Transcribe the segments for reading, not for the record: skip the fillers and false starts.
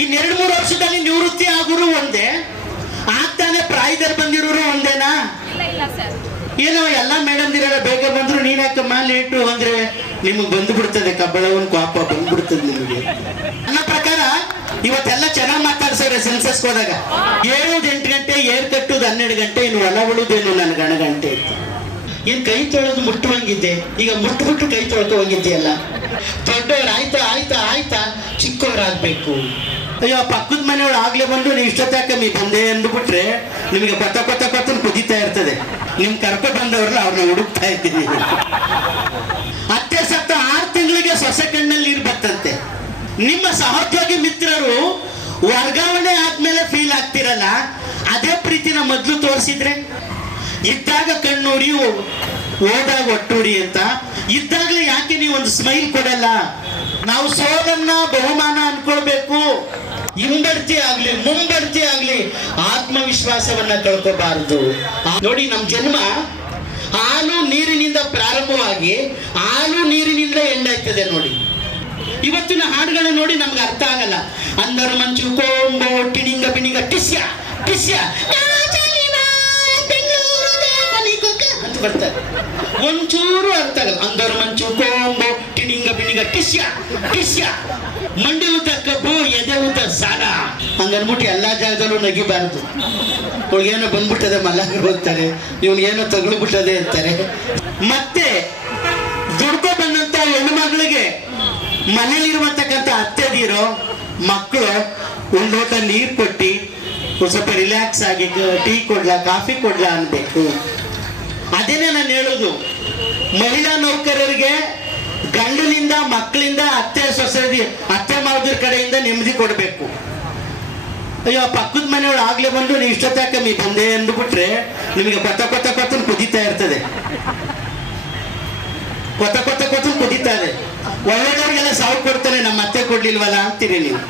ಇನ್ 2-3 ವರ್ಷದಲ್ಲಿ ನಿವೃತ್ತಿ ಆಗೋರು ಒಂದೇ, ಆಗ್ತಾನೆ ಪ್ರಾಯದಲ್ಲಿ ಬಂದಿರೋರು ಒಂದೇನಾ? ಏನೋ ಎಲ್ಲ ಮೇಡಮ್ ದಿರ ಬೇಗ ಬಂದ್ರು, ನೀನ್ ಯಾಕಮ್ಮ ಲೇಟು ಅಂದ್ರೆ ನಿಮಗೆ ಬಂದು ಬಿಡ್ತದೆ, ಕಬ್ಬಳವನ್ ಕೋಪ ಬಂದ್ಬಿಡ್ತದೆ ನಿಮಗೆ. ನನ್ನ ಪ್ರಕಾರ ಇವತ್ತೆಲ್ಲ ಚೆನ್ನಾಗಿ ಮಾತಾಡ್ಸವ್ರೆ. ಸೆನ್ಸಸ್ ಹೋದಾಗ 7-8 ಗಂಟೆ, ಏರ್ ಕಟ್ಟುದು 12 ಗಂಟೆ, ಇನ್ನು ಹೊಲ ಉಳುದೇನು ನನ್ನ ಗಂಟೆ ಇತ್ತು. ಏನ್ ಕೈ ತೊಳೆದು ಮುಟ್ಟುವಂಗಿದ್ದೆ, ಈಗ ಮುಟ್ಬಿಟ್ಟು ಕೈ ತೊಳ್ಕೊಂಗಿದ್ದೆಯಲ್ಲ. ದೊಡ್ಡವ್ರು ಆಯ್ತಾ ಆಯ್ತಾ ಆಯ್ತಾ, ಚಿಕ್ಕವರಾಗ್ಬೇಕು. ಅಯ್ಯೋ ಪಕ್ಕದ ಮನೆಯೊಳು ಆಗ್ಲೇ ಬಂದು ನೀವು ಇಷ್ಟೊತ್ತಾಕಮ್ಮಿ ಬಂದೆ ಅಂದ್ಬಿಟ್ರೆ ನಿಮಗೆ ಕೊತ್ತ ಕುದೀತಾ ಇರ್ತದೆ. ನಿಮ್ ಕರ್ಕ ಬಂದವ್ರಲ್ಲ ಅವ್ರನ್ನ ಹುಡುಕ್ತಾ ಇದ್ದೀನಿ. ಅತ್ತೆ ಸತ್ತ 6 ತಿಂಗಳಿಗೆ ಸೊಸೆ ಕಣ್ಣಲ್ಲಿ ನೀರು ಬರ್ತಂತೆ. ನಿಮ್ಮ ಸಹೋದ್ಯೋಗಿ ಮಿತ್ರರು ವರ್ಗಾವಣೆ ಆದ್ಮೇಲೆ ಫೀಲ್ ಆಗ್ತಿರಲ್ಲ, ಅದೇ ಪ್ರೀತಿನ ಮೊದ್ಲು ತೋರಿಸಿದ್ರೆ, ಇದ್ದಾಗ ಕಣ್ಣೂರಿ ಹೋದಾಗ ಒಟ್ಟೂರಿ ಅಂತ ಇದ್ದಾಗ್ಲೇ ಯಾಕೆ ನೀವು ಒಂದು ಸ್ಮೈಲ್ ಕೊಡಲ್ಲ? ನಾವು ಸೋಲನ್ನ ಬಹುಮಾನ ಅನ್ಕೊಳ್ಬೇಕು. ಹಿಂಬಡ್ತಿ ಆಗ್ಲಿ ಮುಂಬಡ್ತಿ ಆಗ್ಲಿ ಆತ್ಮವಿಶ್ವಾಸವನ್ನ ಕಳ್ಕೋಬಾರದು. ನೋಡಿ, ನಮ್ ಜನ್ಮ ಹಾಲು ನೀರಿನಿಂದ ಪ್ರಾರಂಭವಾಗಿ ಹಾಲು ನೀರಿನಿಂದ ಎಂಡಾಯ್ತದೆ. ನೋಡಿ, ಇವತ್ತಿನ ಹಾಡುಗಳನ್ನ ನೋಡಿ ನಮ್ಗೆ ಅರ್ಥ ಆಗಲ್ಲ. ಅಂದರು ಮಂಚು ಕೋಂಬೋ ಟಿಣಿಂಗ ಬಿಣಿಂಗ ಟಿಸ್ಯ ಟಿಸ್ಯ ಅಂತ ಬರ್ತಾರೆ. ಒಂಚೂರು ಅರ್ಥ ಆಗಲ್ಲ. ಅಂದರು ಮಂಚು ಕೋಂಬೋ ಟಿಣಿಂಗ ಬಿಣಿಂಗ ಟಿಸ್ಯ ಟಿಸ್ಯ, ಮಂಡಿ ಉದ್ದ ಕಬ್ಬು ಎದೆ ಉದ್ದ ಸಾಲ ಹಂಗನ್ಬಿಟ್ಟು ಎಲ್ಲಾ ಜಾಗದಲ್ಲೂ ನಗಿಬಾರದು. ಅವ್ಳಿಗೇನೋ ಬಂದ್ಬಿಟ್ಟದೆ ಮಲ್ಲಾಗರು ಹೋಗ್ತಾರೆ, ಇವನಿಗೇನೋ ತಗೊಳ್ಬಿಟ್ಟದೆ ಅಂತಾರೆ. ಮತ್ತೆ ದುಡ್ಕೊ ಬಂದಂತ ಹೆಣ್ಣು ಮಗಳಿಗೆ ಮನೇಲಿರುವಂತಕ್ಕಂಥ ಅತ್ತೆದಿರೋ ಮಕ್ಕಳು ಒಂದು ಲೋಟ ನೀರು ಕೊಟ್ಟು ಸ್ವಲ್ಪ ರಿಲ್ಯಾಕ್ಸ್ ಆಗಿ ಟೀ ಕೊಡ್ಲಾ ಕಾಫಿ ಕೊಡ್ಲಾ ಅನ್ಬೇಕು. ಅದೇನೆ ನಾನು ಹೇಳುದು, ಮಹಿಳಾ ನೌಕರರಿಗೆ ಗಂಡನಿಂದ ಮಕ್ಕಳಿಂದ ಅತ್ತೆ ಸೊಸೆದಿ ಅತ್ತೆ ಮಾವದ್ರ ಕಡೆಯಿಂದ ನೆಮ್ಮದಿ ಕೊಡಬೇಕು. ಅಯ್ಯೋ ಪಕ್ಕದ ಮನೆಯೊಳು ಆಗ್ಲೇ ಬಂದು ನೀವು ಇಷ್ಟೊತ್ತಾಕಮ್ಮಿ ಬಂದೆ ಅಂದ್ಬಿಟ್ರೆ ನಿಮಗೆ ಕೊತ್ತ ಕುದೀತಾ ಇರ್ತದೆ. ಕೊತ್ತ ಕುದೀತಾ ಇದೆ. ಒಳ್ಳೆದವ್ರಿಗೆಲ್ಲ ಸಾವು ಕೊಡ್ತಾನೆ, ನಮ್ಮ ಅತ್ತೆ ಕೊಡ್ಲಿಲ್ವಲ್ಲ ಅಂತೀರಿ ನೀವು.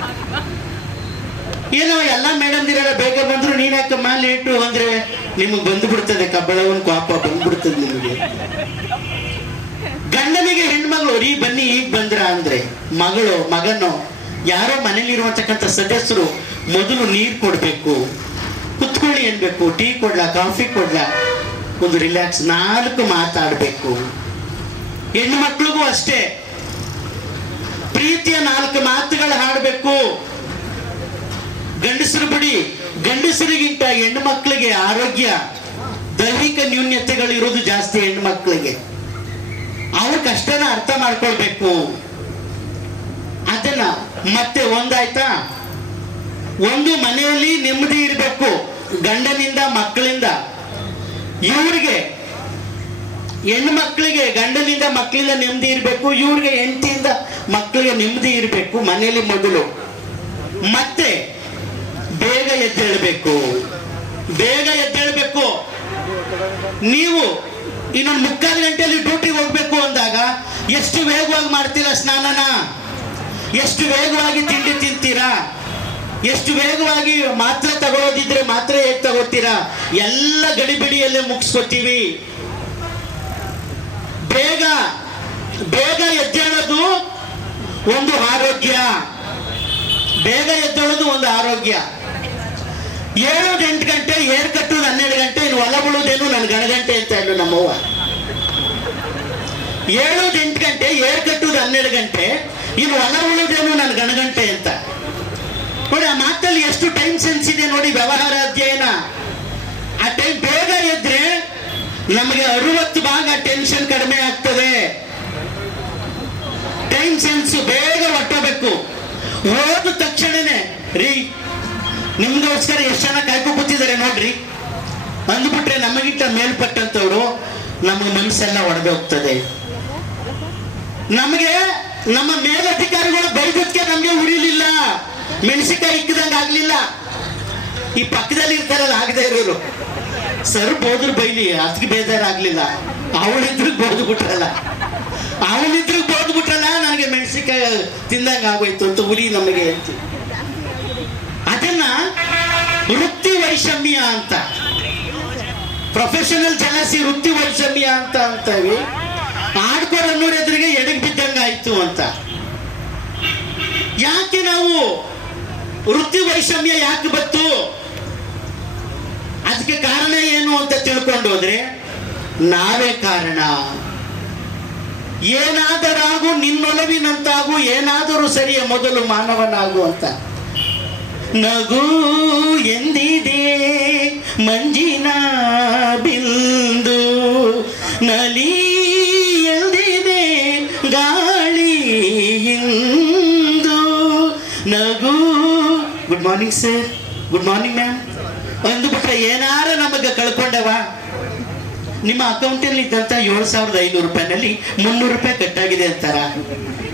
ಏನೋ ಎಲ್ಲ ಮೇಡಮ್ ದಿರ ಬೇಗ ಬಂದ್ರು, ನೀನ್ ಯಾಕಮ್ಮ ಲೇಟು ಅಂದ್ರೆ ನಿಮಗೆ ಬಂದು ಬಿಡ್ತದೆ, ಕಬ್ಬಳವನ್ ಕೋಪ ಬಂದ್ಬಿಡ್ತದೆ ನಿಮಗೆ. ಗಂಡನಿಗೆ ಹೆಣ್ಮಗಳು ರೀ ಬನ್ನಿ ಈಗ ಬಂದ್ರ ಅಂದ್ರೆ ಮಗಳು ಮಗನೋ ಯಾರೋ ಮನೇಲಿರುವಂತಕ್ಕಂಥ ಸದಸ್ಯರು ಮೊದಲು ನೀರು ಕೊಡ್ಬೇಕು, ಕುತ್ಕೊಳ್ಳಿ ಅನ್ಬೇಕು, ಟೀ ಕೊಡ್ಲಾ ಕಾಫಿ ಕೊಡ್ಲಾ, ಒಂದು ರಿಲ್ಯಾಕ್ಸ್ 4 ಮಾತಾಡ್ಬೇಕು. ಹೆಣ್ಣು ಮಕ್ಳಿಗೂ ಅಷ್ಟೇ ಪ್ರೀತಿಯ 4 ಮಾತುಗಳು ಹಾಡ್ಬೇಕು. ಗಂಡಸರು ಬಿಡಿ, ಗಂಡಸರಿಗಿಂತ ಹೆಣ್ಣು ಮಕ್ಕಳಿಗೆ ಆರೋಗ್ಯ ದೈಹಿಕ ನ್ಯೂನ್ಯತೆಗಳು ಇರೋದು ಜಾಸ್ತಿ. ಹೆಣ್ಣು ಮಕ್ಕಳಿಗೆ ಅವ್ರ ಕಷ್ಟನ ಅರ್ಥ ಮಾಡ್ಕೊಳ್ಬೇಕು. ಅದನ್ನ ಮತ್ತೆ ಒಂದಾಯ್ತಾ, ಒಂದು ಮನೆಯಲ್ಲಿ ನೆಮ್ಮದಿ ಇರಬೇಕು ಗಂಡನಿಂದ ಮಕ್ಕಳಿಂದ. ಇವ್ರಿಗೆ ಹೆಣ್ಣು ಮಕ್ಕಳಿಗೆ ಗಂಡನಿಂದ ಮಕ್ಕಳಿಂದ ನೆಮ್ಮದಿ ಇರಬೇಕು, ಇವ್ರಿಗೆ ಹೆಂಡತಿಯಿಂದ ಮಕ್ಕಳಿಗೆ ನೆಮ್ಮದಿ ಇರಬೇಕು ಮನೆಯಲ್ಲಿ ಮೊದಲು. ಮತ್ತೆ ಬೇಗ ಎದ್ದೇಳಬೇಕು. ನೀವು ಇನ್ನೊಂದು 3/4 ಗಂಟೆಯಲ್ಲಿ ಡ್ಯೂಟಿಗೆ ಹೋಗ್ಬೇಕು ಅಂದಾಗ ಎಷ್ಟು ವೇಗವಾಗಿ ಮಾಡ್ತೀರಾ ಸ್ನಾನನ, ಎಷ್ಟು ವೇಗವಾಗಿ ತಿಂಡಿ ತಿಂತೀರಾ, ಎಷ್ಟು ವೇಗವಾಗಿ ಮಾತ್ರೆ ತಗೊಳ್ಳೋದಿದ್ರೆ ಮಾತ್ರೆ ಹೇಗೆ ತಗೋತೀರಾ, ಎಲ್ಲ ಗಡಿಬಿಡಿಯಲ್ಲೇ ಮುಗಿಸ್ಕೊತೀವಿ. ಬೇಗ ಎದ್ದೇಳೋದು ಒಂದು ಆರೋಗ್ಯ. 7-8 ಗಂಟೆ ಏರ್ ಕಟ್ಟುದು 12 ಗಂಟೆ, ಇನ್ನು ಹೊಲ ಉಳುದೇನು ನನ್ನ ಗಣಗಂಟೆ ಅಂತ ಹೇಳು ನಮ್ಮವ್ವ. 7-8 ಗಂಟೆ ಏರ್ ಕಟ್ಟುದು 12 ಗಂಟೆ, ಇನ್ನು ಹೊಲ ಉಳುದೇನು ನನ್ನ ಗಣಗಂಟೆ ಅಂತ. ನೋಡಿ, ಆ ಮಾತಲ್ಲಿ ಎಷ್ಟು ಟೈಮ್ ಸೆನ್ಸ್ ಇದೆ ನೋಡಿ. ವ್ಯವಹಾರ ಅಧ್ಯಯನ. ಆ ಟೈಮ್ ಬೇಗ ಎದ್ರೆ ನಮಗೆ 60 ಭಾಗ ಟೆನ್ಷನ್ ಕಡಿಮೆ ಆಗ್ತದೆ. ಟೈಮ್ ಸೆನ್ಸ್ ಬೇಗ ಹೊಟ್ಟಬೇಕು. ಹೋದ ತಕ್ಷಣನೇ ರೀ ನಿಮ್ಗೋಸ್ಕರ ಎಷ್ಟು ಜನ ಕಾಯ್ಕೊ ಕೂತಿದ್ದಾರೆ ನೋಡ್ರಿ ಅಂದ್ಬಿಟ್ರೆ ನಮಗಿಂತ ಮೇಲ್ಪಟ್ಟಂತವ್ರು ನಮಗೆ ಮನಸ್ಸೆಲ್ಲ ಒಡೆದು ಹೋಗ್ತದೆ. ನಮಗೆ ನಮ್ಮ ಮೇಲಧಿಕಾರಿಗಳು ಬೈದಕ್ಕೆ ನಮಗೆ ಉರಿಲಿಲ್ಲ, ಮೆಣಸಿಕಾಯಿ ಇಕ್ಕದಂಗ ಆಗ್ಲಿಲ್ಲ. ಈ ಪಕ್ಕದಲ್ಲಿ ಇರ್ತಾರಲ್ಲ ಆಗದೆ ಇರೋರು, ಸರ್ ಬೋದ್ರು ಬೈಲಿ ಅದಕ್ಕೆ ಬೇಜಾರಾಗ್ಲಿಲ್ಲ, ಅವಳಿದ್ರು ಬೋದ್ ಬಿಟ್ರಲ್ಲ ನನಗೆ ಮೆಣಸಿಕಾಯಿ ತಿಂದಂಗ ಆಗೋಯ್ತು ಅಂತ ಉರಿ ನಮಗೆ ಅಂತ. ಅದನ್ನ ವೃತ್ತಿ ವೈಷಮ್ಯ ಅಂತ, ಪ್ರೊಫೆಷನಲ್ ಜಲಸಿ ವೃತ್ತಿ ವೈಷಮ್ಯ ಅಂತ ಅಂತೀವಿ. ಆಡ್ಕೋರ್ ಅನ್ನೋರ್ ಎದುರಿಗೆ ಎಡಗ್ ಬಿದ್ದಂಗ ಆಯ್ತು ಅಂತ. ಯಾಕೆ ನಾವು ವೃತ್ತಿ ವೈಷಮ್ಯ ಯಾಕೆ ಬತ್ತು? ಅದಕ್ಕೆ ಕಾರಣ ಏನು ಅಂತ ತಿಳ್ಕೊಂಡು ಹೋದ್ರೆ ನಾವೇ ಕಾರಣ. ಏನಾದರಾಗು ನಿನ್ನೊಲವಿನಂತಾಗು, ಏನಾದರೂ ಸರಿಯ ಮೊದಲು ಮಾನವನಾಗು ಅಂತ. ನಗು ಎಂದಿದೆ ಮಂಜಿನ ಬಿಂದು, ನಲಿ ಎಂದಿದೆ ಗಾಳಿ ಇಂದು. ನಗು. Good morning sir, good morning ma'am ಅಂದುಬಿಟ್ರೆ ಏನಾರ ನಮಗೆ ಕಳ್ಕೊಂಡವ. ನಿಮ್ಮ ಅಕೌಂಟಲ್ಲಿ ಇದ್ದಂಥ 7,500 ರೂಪಾಯಿನಲ್ಲಿ 300 ರೂಪಾಯಿ ಕಟ್ಟಾಗಿದೆ ಅಂತಾರ.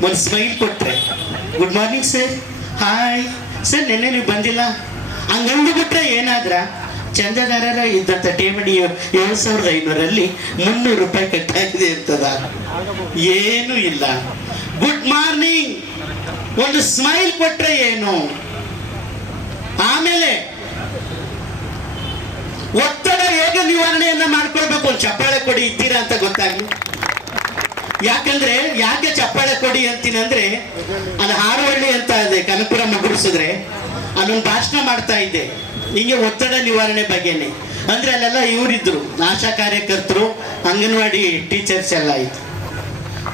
ಒಂದು ಸ್ಮೈಲ್ ಕೊಟ್ರೆ good morning sir, hi sir, ನೆನ್ನೆ ನೀವು ಬಂದಿಲ್ಲ ಹಂಗಂದುಬಿಟ್ರೆ ಏನಾದ್ರ ಚಂದದಾರರ ಇದ್ದಂಥ ಠೇವಣಿ 7,500ರಲ್ಲಿ 300 ರೂಪಾಯಿ ಕಟ್ಟಾಗಿದೆ ಅಂತದ. ಏನೂ ಇಲ್ಲ. ಗುಡ್ ಮಾರ್ನಿಂಗ್ ಒಂದು ಸ್ಮೈಲ್ ಕೊಟ್ರೆ ಏನು. ಆಮೇಲೆ ಒತ್ತಡ ಹೇಗೆ ನಿವಾರಣೆಯನ್ನ ಮಾಡ್ಕೊಳ್ಬೇಕು. ಒಂದು ಚಪ್ಪಾಳೆ ಕೊಡಿ ಇದ್ದೀರಾ ಅಂತ ಗೊತ್ತಾಗ್ಲಿ. ಯಾಕಂದ್ರೆ ಯಾಕೆ ಚಪ್ಪಾಳೆ ಕೊಡಿ ಅಂತೀನಿ ಅಂದ್ರೆ, ಅದು ಹಾರವಳ್ಳಿ ಅಂತ ಇದೆ ಕನಕಪುರ ಮುಗುರ್ಸಿದ್ರೆ ಅಲ್ಲೊಂದು ಭಾಷಣ ಮಾಡ್ತಾ ಇದ್ದೆ ಹಿಂಗೆ ಒತ್ತಡ ನಿವಾರಣೆ ಬಗ್ಗೆನೆ. ಅಂದ್ರೆ ಅಲ್ಲೆಲ್ಲ ಇವರಿದ್ರು, ಆಶಾ ಕಾರ್ಯಕರ್ತರು, ಅಂಗನವಾಡಿ ಟೀಚರ್ಸ್ ಎಲ್ಲ ಇತ್ತು.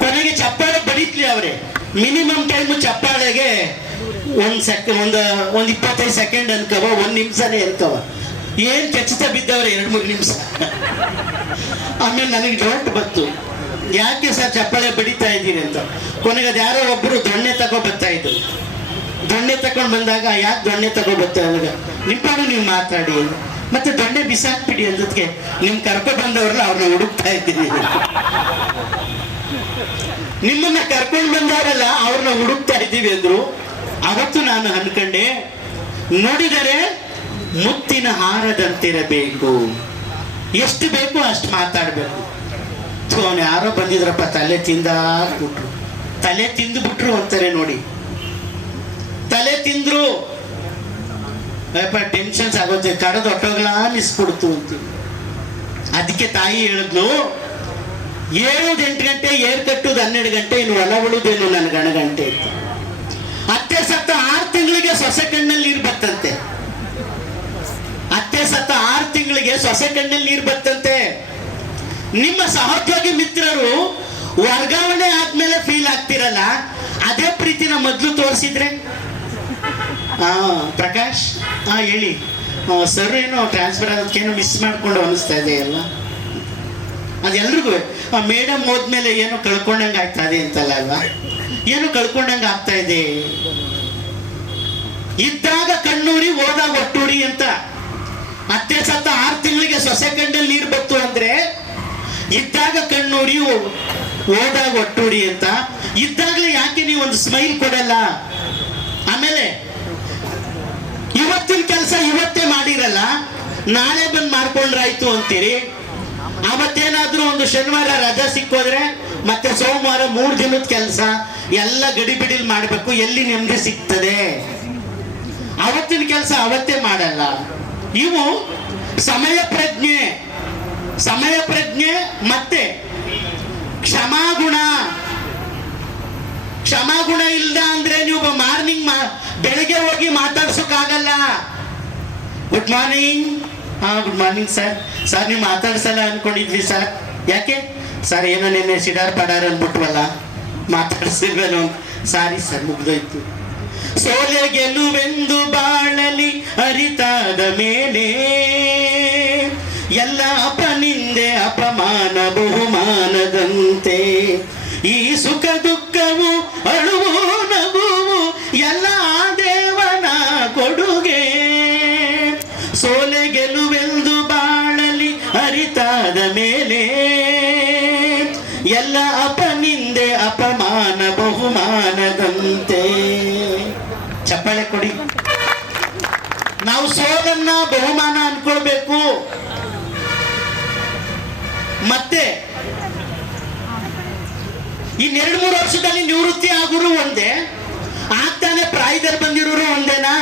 ಕೊನೆಗೆ ಚಪ್ಪಾಳೆ ಬಡಿತ್ಲಿ ಅವರೇ. ಮಿನಿಮಮ್ ಟೈಮ್ ಚಪ್ಪಾಳೆಗೆ ಒಂದು 25 ಸೆಕೆಂಡ್ ಅನ್ಕವ, 1 ನಿಮಿಷನೇ ಅನ್ಕವ. ಏನ್ ಖಚಿತ ಬಿದ್ದವ್ರೆ 2-3 ನಿಮಿಷ. ಆಮೇಲೆ ನನಗೆ ಡೌಟ್ ಬಂತು, ಯಾಕೆ ಸರ್ ಚಪ್ಪಾಳೆ ಬಡಿತಾ ಇದ್ದೀರಿ ಅಂತ. ಕೊನೆಗೆ ಅದು ಯಾರೋ ಒಬ್ರು ದೊಣ್ಣೆ ತಗೋ ಬರ್ತಾ ಇದ್ರು. ದೊಣ್ಣೆ ತಗೊಂಡು ಬಂದಾಗ ಯಾಕೆ ದೊಣ್ಣೆ ತಗೋ ಬರ್ತಾ ಇವಾಗ ನಿಂಪಾಡು ನೀವು ಮಾತಾಡಿ, ಮತ್ತೆ ದೊಣ್ಣೆ ಬಿಸಾಕ್ಬಿಡಿ ಅಂದಕ್ಕೆ ನಿಮ್ ಕರ್ಕೊಂಡು ಬಂದವ್ರಲ್ಲ ಅವ್ರನ್ನ ಹುಡುಕ್ತಾ ಇದ್ದೀನಿ. ನಿಮ್ಮನ್ನ ಕರ್ಕೊಂಡು ಬಂದವರಲ್ಲ ಅವ್ರನ್ನ ಹುಡುಕ್ತಾ ಇದ್ದೀವಿ ಅಂದ್ರು. ಅವತ್ತು ನಾನು ಅನ್ಕೊಂಡೆ, ನೋಡಿದರೆ ಮುತ್ತಿನ ಹಾರದಂತಿರಬೇಕು, ಎಷ್ಟು ಬೇಕೋ ಅಷ್ಟು ಮಾತಾಡ್ಬೇಕು. ಅವನು ಯಾರೋ ಬಂದಿದ್ರಪ್ಪ ತಲೆ ತಿಂದಾಕ್ಬಿಟ್ರು, ತಲೆ ತಿಂದು ಅಂತಾರೆ ನೋಡಿ. ತಲೆ ತಿಂದ್ರು ಟೆನ್ಷನ್ಸ್ ಆಗುತ್ತೆ, ಕಡದ ಹೊಟ್ಟೋಗ್ಲಾ ನಿಸ್ಕೊಡ್ತು ಅಂತೀವಿ. ಅದಕ್ಕೆ ತಾಯಿ ಹೇಳಿದ್ಲು, 7-8 ಗಂಟೆ ಏರ್ ಕಟ್ಟುದು 12 ಗಂಟೆ, ಇನ್ನು ಹೊಲ ಉಳುದೇನು ನನ್ನ ಗಂಟೆ ಇತ್ತು. ಅತ್ತೆ ಸತ್ತ 6 ತಿಂಗಳಿಗೆ ಸೊಸೆ ಕಣ್ಣಲ್ಲಿ ನೀರು ಬತ್ತಂತೆ. ಅತ್ತೆ ಸತ್ತ 6 ತಿಂಗಳಿಗೆ ಸೊಸೆ ಕಣ್ಣಲ್ಲಿ ನೀರು ಬತ್ತಂತೆ. ನಿಮ್ಮ ಸಹೋದ್ಯೋಗಿ ಮಿತ್ರರು ವರ್ಗಾವಣೆ ಆದ್ಮೇಲೆ ಫೀಲ್ ಆಗ್ತಿರಲ್ಲ, ಅದೇ ಪ್ರೀತಿನ ಮೊದಲು ತೋರಿಸಿದ್ರೆ. ಪ್ರಕಾಶ್ ಹೇಳಿ ಸರ್, ಏನೋ ಟ್ರಾನ್ಸ್ಫರ್ ಆಗೋದಕ್ಕೇನೋ ಮಿಸ್ ಮಾಡ್ಕೊಂಡು ಅನಿಸ್ತಾ ಇದೆ ಎಲ್ಲ. ಅದೆಲ್ರಿಗೂ ಮೇಡಮ್ ಹೋದ್ಮೇಲೆ ಏನೋ ಕಳ್ಕೊಂಡಂಗೆ ಆಗ್ತಾ ಇದೆ ಅಂತಲ್ಲ ಅಲ್ವಾ, ಏನು ಕಳ್ಕೊಂಡಂಗೆ ಆಗ್ತಾ ಇದೆ. ಇದ್ದಾಗ ಕಣ್ಣೂರಿ ಹೋದಾಗ ಒಟ್ಟೂರಿ ಅಂತ. ಅತ್ತೆ ಸತ್ತ 6 ತಿಂಗಳಿಗೆ ಸೊಸೆ ಕಣ್ಣಲ್ಲಿ ನೀರು ಬತ್ತು ಅಂದ್ರೆ, ಇದ್ದಾಗ ಕಣ್ಣೂರಿ ಹೋದಾಗ ಒಟ್ಟೂರಿ ಅಂತ. ಇದ್ದಾಗಲೇ ಯಾಕೆ ನೀವು ಒಂದು ಸ್ಮೈಲ್ ಕೊಡಲ್ಲ? ಆಮೇಲೆ ಇವತ್ತಿನ ಕೆಲಸ ಇವತ್ತೇ ಮಾಡಿರಲ್ಲ, ನಾಳೆ ಬಂದು ಮಾಡ್ಕೊಂಡ್ರಾಯ್ತು ಅಂತೀರಿ. ಅವತ್ತೇನಾದ್ರೂ ಒಂದು ಶನಿವಾರ ರಜಾ ಸಿಕ್ಕೋದ್ರೆ ಮತ್ತೆ ಸೋಮವಾರ 3 ದಿನದ ಕೆಲಸ ಎಲ್ಲ ಗಡಿಬಿಡಿಲ್ ಮಾಡಬೇಕು, ಎಲ್ಲಿ ನೆಮ್ಮದಿ ಸಿಗ್ತದೆ? ಅವತ್ತಿನ ಕೆಲಸ ಅವತ್ತೇ ಮಾಡಲ್ಲ. ಇವು ಸಮಯ ಪ್ರಜ್ಞೆ ಮತ್ತೆ ಕ್ಷಮಾಗುಣ ಇಲ್ದ ಅಂದ್ರೆ ನೀವು ಮಾರ್ನಿಂಗ್ ಬೆಳಗ್ಗೆ ಹೋಗಿ ಮಾತಾಡ್ಸೋಕ್ಕಾಗಲ್ಲ. Good morning. Good morning sir. Sir ನೀವು ಮಾತಾಡ್ಸಲ್ಲ ಅನ್ಕೊಂಡಿದ್ವಿ ಸರ್. ಯಾಕೆ ಸರ್? ಏನೋ ನೆನ್ನೆ ಸಿಡಾರ್ ಪಡಾರ್ ಅಂದ್ಬಿಟ್ವಲ್ಲ, ಮಾತಾಡ್ಸಿಲ್ವೇನೋ. Sorry sir, ಮುಗ್ದೋಯ್ತು. ಸೋಲೆ ಗೆಲುವೆಂದು ಬಾಳಲಿ ಅರಿತಾದ ಮೇಲೆ ಎಲ್ಲ ಅಪನಿಂದೆ ಅಪಮಾನ ಬಹುಮಾನದಂತೆ. ಈ ಸುಖ ದುಃಖವು ಅಳುವು ನಗುವು ಎಲ್ಲ ದೇವನ ಕೊಡುಗೆ. ಸೋಲೆ ಗೆಲುವೆಂದು ಬಾಳಲಿ ಅರಿತಾದ ಮೇಲೆ ಎಲ್ಲ ಅಪನಿಂದೆ ಅಪಮಾನ ಬಹುಮಾನದಂತೆ. ಚಪ್ಪಾಳೆ ಕೊಡಿ. ನಾವು ಸೋಲನ್ನ ಬಹುಮಾನ ಅನ್ಕೊಳ್ಬೇಕು. ಮತ್ತೆ ಇನ್ 2-3 ವರ್ಷದಲ್ಲಿ ನಿವೃತ್ತಿ ಆಗೋರು ಒಂದೇ, ಆಗ್ತಾನೆ ಪ್ರಾಯದಲ್ಲಿ ಬಂದಿರೋರು ಒಂದೇನಾ?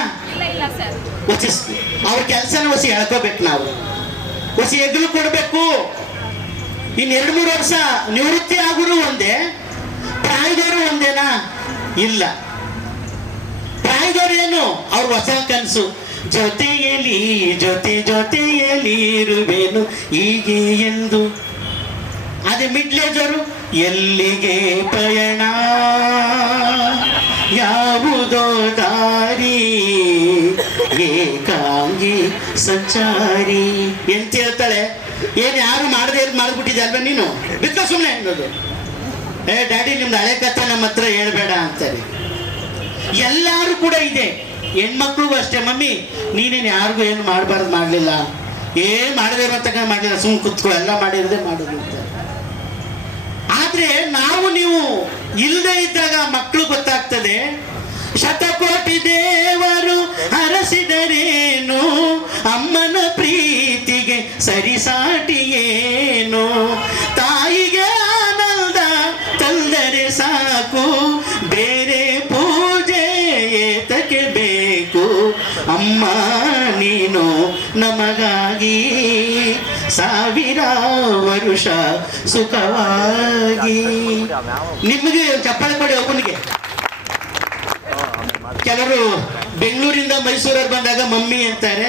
ಅವ್ರ ಕೆಲಸನ ಹೊಸಿ ಹೇಳ್ಕೋಬೇಕು, ನಾವು ಹೊಸಿ ಎಗ್ಲು ಕೊಡ್ಬೇಕು. ಇನ್ 2-3 ವರ್ಷ ನಿವೃತ್ತಿ ಆಗೋರು ಒಂದೇ, ಪ್ರಾಯದವರು ಒಂದೇನಾ? ಇಲ್ಲ. ಪ್ರಾಯ ಉಳಿದವರೇನು ಅವ್ರ ಹೊಸ ಕನಸು, ಜೊತೆಯಲ್ಲಿ ಜೊತೆಯಲ್ಲಿ ಇರುವೆನು ಹೀಗೆ ಎಂದು. ಅದೇ ಮಿಡ್ಲೇಜ್ ಅವರು ಎಲ್ಲಿಗೆ ಪಯಣ ಯಾವುದೋ ದಾರಿ ಏಕಾಂಗಿ ಸಂಚಾರಿ ಎಂತ ಹೇಳ್ತಾಳೆ. ಏನ್ ಯಾರು ಮಾಡದೆ ಮಾಡ್ಬಿಟ್ಟಿದೆ ಅಲ್ವಾ ನೀನು, ಬಿತ್ತ ಸುಮ್ಮನೆ ಅನ್ನೋದು. ಡ್ಯಾಡಿ ನಿಮ್ದು ಹಳೆ ಕಥೆ ನಮ್ಮ ಹತ್ರ ಹೇಳ್ಬೇಡ ಅಂತಾರೆ. ಎಲ್ಲಾರು ಕೂಡ ಇದೆ, ಹೆಣ್ಮಕ್ಳಿಗೂ ಅಷ್ಟೇ. ಮಮ್ಮಿ ನೀನೇನು ಯಾರಿಗೂ ಏನು ಮಾಡಬಾರ್ದು, ಮಾಡಲಿಲ್ಲ, ಏನ್ ಮಾಡದೇ ಇರೋತಕ್ಕ ಮಾಡಲಿಲ್ಲ, ಸುಮ್ ಕುತ್ಕೊ, ಎಲ್ಲ ಮಾಡಿರದೆ ಮಾಡೋದು ಅಂತ. ಆದ್ರೆ ನಾವು ನೀವು ಇಲ್ಲದೆ ಇದ್ದಾಗ ಮಕ್ಕಳು ಗೊತ್ತಾಗ್ತದೆ. ಶತಕೋಟಿ ದೇವರು ಹರಸಿದರೇನು ಅಮ್ಮನ ಪ್ರೀತಿಗೆ ಸರಿಸಾಟಿ ಏನು, ತಾಯಿಗೆ ಆನಂದ ತಂದರೆ ಸಾಕು, ಬೇರೆ ಪೂಜೆ ಏತಕ್ಕೆ ಬೇಕು, ಅಮ್ಮ ನೀನು ನಮಗಾಗಿ ಸಾವಿರ ವರುಷ ಸುಖವಾಗಿ. ನಿಮಗೆ ಚಪ್ಪಾಳೆ ಕೊಡಿ ಒಬ್ಬನಿಗೆ. ಕೆಲವರು ಬೆಂಗಳೂರಿಂದ ಮೈಸೂರಲ್ಲಿ ಬಂದಾಗ ಮಮ್ಮಿ ಅಂತಾರೆ,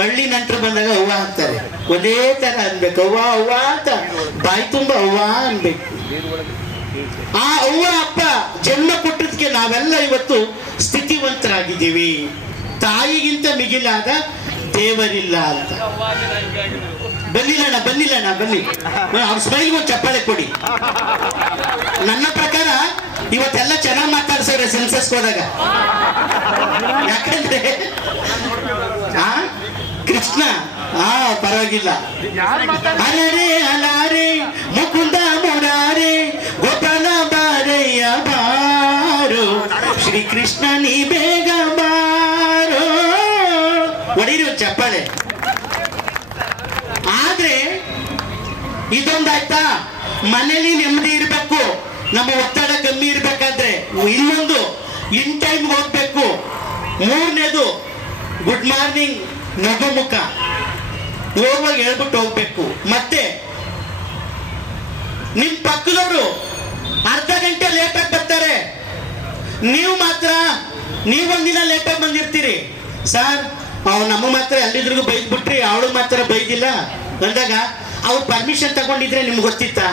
ಹಳ್ಳಿ ನಂಟರು ಬಂದಾಗ ಅವ್ವ ಅಂತಾರೆ. ಒಂದೇ ತರ ಅನ್ಬೇಕು, ಅವ್ವ ಅವ್ವ ಅಂತ ಬಾಯಿ ತುಂಬ ಅವ್ವ ಅನ್ಬೇಕು. ಆ ಅವ್ವ ಅಪ್ಪ ಜನ್ಮ ಕೊಟ್ಟದಕ್ಕೆ ನಾವೆಲ್ಲ ಇವತ್ತು ಸ್ಥಿತಿವಂತರಾಗಿದ್ದೀವಿ. ತಾಯಿಗಿಂತ ಮಿಗಿಲಾದ ದೇವರಿಲ್ಲ ಅಂತ. ಬನ್ನಿಲ್ಲಣ್ಣ ಬನ್ನಿ, ಅವ್ರ ಸ್ಮೈಲ್ಗೆ ಒಂದು ಚಪ್ಪಾಳೆ ಕೊಡಿ. ನನ್ನ ಪ್ರಕಾರ ಇವತ್ತೆಲ್ಲ ಚೆನ್ನಾಗಿ ಮಾತಾಡ್ಸವ್ರೆ ಸೆನ್ಸಸ್ ಹೋದಾಗ. ಯಾಕಂದ್ರೆ ಕೃಷ್ಣ ಪರವಾಗಿಲ್ಲ. ಅಲರೆ ಅಲಾರೆ ಮುಕುಂದ ಮುರಾರೆ ಗೋಪಾಲ ಬಾರಯ್ಯ ಬಾರೋ, ಶ್ರೀ ಕೃಷ್ಣ ನೀ ಬೇಗ ಬಾರೋ. ಹೊಡೀರಿ ಒಂದು ಚಪ್ಪಾಳೆ. ಆದ್ರೆ ಇದೊಂದಾಯ್ತಾ, ಮನೇಲಿ ನೆಮ್ಮದಿ ಇರ್ಬೇಕು, ನಮ್ಮ ಒತ್ತಡ ಕಮ್ಮಿ ಇರ್ಬೇಕಾದ್ರೆ. ಇನ್ನೊಂದು ಇನ್ ಟೈಮ್ ಹೋಗ್ಬೇಕು. ಮೂರನೇದು ಗುಡ್ ಮಾರ್ನಿಂಗ್ ನಗು ಮುಖ ಹೋಗುವಾಗ ಹೇಳ್ಬಿಟ್ಟು ಹೋಗ್ಬೇಕು. ಮತ್ತೆ ನಿಮ್ ಪಕ್ಕದವರು ಅರ್ಧ ಗಂಟೆ ಲೇಟಾಗಿ ಬರ್ತಾರೆ, ನೀವು ಮಾತ್ರ ನೀವೊಂದಿನ ಲೇಟಾಗಿ ಬಂದಿರ್ತೀರಿ. ಸರ್ ನಮ್ಮ ಮಾತ್ರ ಎಲ್ಲಿದ್ರಿಗೂ ಬೈದ್ಬಿಟ್ರಿ, ಅವಳು ಮಾತ್ರ ಬೈದಿಲ್ಲ ಅಂದಾಗ ಅವ್ರು ಪರ್ಮಿಷನ್ ತಗೊಂಡಿದ್ರೆ ನಿಮ್ಗೆ ಗೊತ್ತಿತ್ತಾ?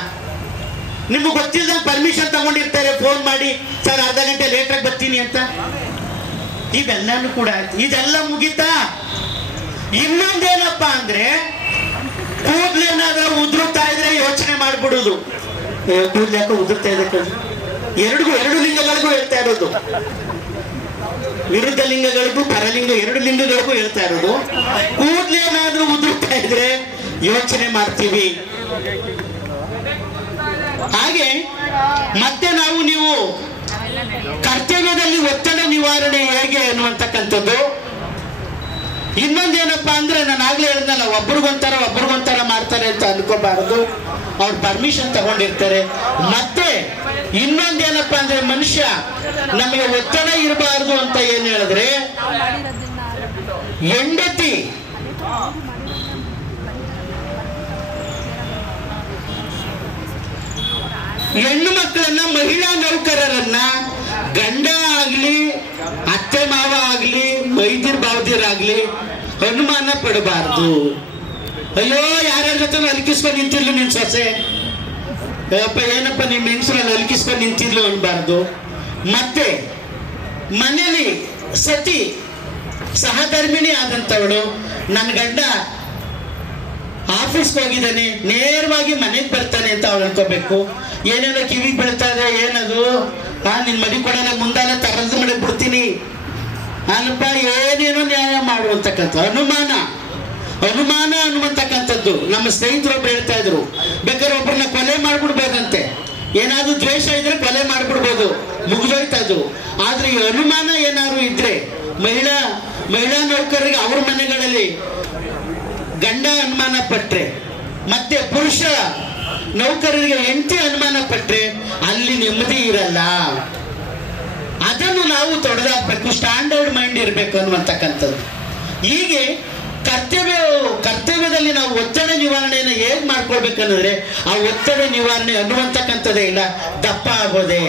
ನಿಮ್ಗೆ ಗೊತ್ತಿಲ್ಲದ ಪರ್ಮಿಷನ್ ತಗೊಂಡಿರ್ತಾರೆ ಫೋನ್ ಮಾಡಿ, ಸರ್ ಅರ್ಧ ಗಂಟೆ ಲೇಟಾಗಿ ಬರ್ತೀನಿ ಅಂತ. ಇವೆಲ್ಲನೂ ಕೂಡ ಇದೆಲ್ಲ ಮುಗಿತಾ? ಇನ್ನೊಂದೇನಪ್ಪ ಅಂದ್ರೆ, ಕೂದ್ಲೇನಾದ್ರೂ ಉದುರುತ್ತಾ ಇದ್ರೆ ಯೋಚನೆ ಮಾಡ್ಬಿಡುದು. ಕೂದ್ಲ್ಯಾಕ ಉದುರ್ತಾ ಇದೆ? ಎರಡು ಲಿಂಗಗಳಿಗೂ ಹೇಳ್ತಾ ಇರೋದು, ವಿರುದ್ಧ ಲಿಂಗಗಳಿಗೂ ಪರಲಿಂಗ ಎರಡು ಲಿಂಗಗಳಿಗೂ ಹೇಳ್ತಾ ಇರೋದು. ಕೂದ್ಲೇನಾದ್ರೂ ಉದುರ್ತಾ ಇದ್ರೆ ಯೋಚನೆ ಮಾಡ್ತೀವಿ. ಹಾಗೆ ಮತ್ತೆ ನೀವು ಕರ್ತವ್ಯದಲ್ಲಿ ಒತ್ತಡ ನಿವಾರಣೆ ಹೇಗೆ ಅನ್ನುವಂತಕ್ಕಂಥದ್ದು. ಇನ್ನೊಂದೇನಪ್ಪಾ ಅಂದ್ರೆ, ನಾನು ಆಗ್ಲೇ ಹೇಳಿದ್ನಲ್ಲ, ಒಬ್ರಿಗೊಂಥರ ಮಾಡ್ತಾರೆ ಅಂತ ಅನ್ಕೋಬಾರದು. ಅವ್ರ ಪರ್ಮಿಷನ್ ತಗೊಂಡಿರ್ತಾರೆ. ಮತ್ತೆ ಇನ್ನೊಂದೇನಪ್ಪಾ ಅಂದ್ರೆ, ಮನುಷ್ಯ ನಮಗೆ ಒತ್ತಡ ಇರಬಾರ್ದು ಅಂತ ಏನ್ ಹೇಳಿದ್ರೆ, ಹೆಂಡತಿ ಹೆಣ್ಣು ಮಕ್ಕಳನ್ನ, ಮಹಿಳಾ ನೌಕರರನ್ನ ಗಂಡ ಆಗ್ಲಿ ಅತ್ತೆ ಮಾವ ಆಗ್ಲಿ ಮೈದಿರ್ ಬಾವದಿರಾಗ್ಲಿ ಅನುಮಾನ ಪಡಬಾರ್ದು. ಅಯ್ಯೋ ಯಾರ್ಯಾರ ಜೊತೆ ಅಲ್ಕಿಸ್ಕೊಂಡು ನಿಂತಿರ್ಲು ನಿನ್ ಸೊಸೆ, ಅಪ್ಪ ಏನಪ್ಪ ನಿಮ್ ಹೆಂಗಸರಲ್ಲಿ ಅಲ್ಕಿಸ್ಕೊಂಡು ನಿಂತಿರ್ಲು ಅನ್ಬಾರ್ದು. ಮತ್ತೆ ಮನೇಲಿ ಸತಿ ಸಹಧರ್ಮಿಣಿ ಆದಂತವಳು, ನನ್ನ ಗಂಡ ಆಫೀಸ್ಗೆ ಹೋಗಿದ್ದಾನೆ, ನೇರವಾಗಿ ಮನೆಗೆ ಬರ್ತಾನೆ ಅಂತ ಅವ್ರು ಅನ್ಕೋಬೇಕು. ಏನೇನೋ ಕಿವಿಗೆ ಬೀಳ್ತಾ ಇದೆ, ಏನದು ನಿನ್ ಮಡಿ ಕೊಡಲ್ಲ ಮುಂದಾನ ತರದ್ದು ಮಾಡಿ ಬಿಡ್ತೀನಿ ಅಲ್ಪ, ಏನೇನೋ ನ್ಯಾಯ ಮಾಡುವಂತಕ್ಕಂಥ ಅನುಮಾನ ಅನ್ನುವಂತಕ್ಕಂಥದ್ದು. ನಮ್ಮ ಸ್ನೇಹಿತರೊಬ್ರು ಹೇಳ್ತಾ ಇದ್ರು, ಬೇಕಾದ್ರೆ ಒಬ್ಬರನ್ನ ಕೊಲೆ ಮಾಡ್ಬಿಡ್ಬೋದಂತೆ, ಏನಾದ್ರು ದ್ವೇಷ ಇದ್ರೆ ಕೊಲೆ ಮಾಡ್ಬಿಡ್ಬೋದು, ಮುಗಿದೋಯ್ತಾ ಇದ್ರು. ಆದ್ರೆ ಈ ಅನುಮಾನ ಏನಾದ್ರು ಇದ್ರೆ, ಮಹಿಳಾ ನೌಕರರಿಗೆ ಅವ್ರ ಮನೆಗಳಲ್ಲಿ ಗಂಡ ಅನುಮಾನ ಪಟ್ರೆ, ಮತ್ತೆ ಪುರುಷ ನೌಕರರಿಗೆ ಹೆಂಡತಿ ಅನುಮಾನ ಪಟ್ರೆ ಅಲ್ಲಿ ನೆಮ್ಮದಿ ಇರಲ್ಲ. ಅದನ್ನು ನಾವು ತೊಡೆದಾಕ್ಬೇಕು, ಸ್ಟ್ಯಾಂಡರ್ಡ್ ಮೈಂಡ್ ಇರಬೇಕು ಅನ್ನುವಂತಕ್ಕಂಥದ್ದು. ಹೀಗೆ ಕರ್ತವ್ಯದಲ್ಲಿ ನಾವು ಒತ್ತಡ ನಿವಾರಣೆಯನ್ನು ಹೇಗ್ ಮಾಡ್ಕೊಳ್ಬೇಕಂದ್ರೆ, ಆ ಒತ್ತಡ ನಿವಾರಣೆ ಅನ್ನುವಂತಕ್ಕಂಥದ್ದೇ ಇಲ್ಲ, ದಪ್ಪ ಆಗೋದೆ,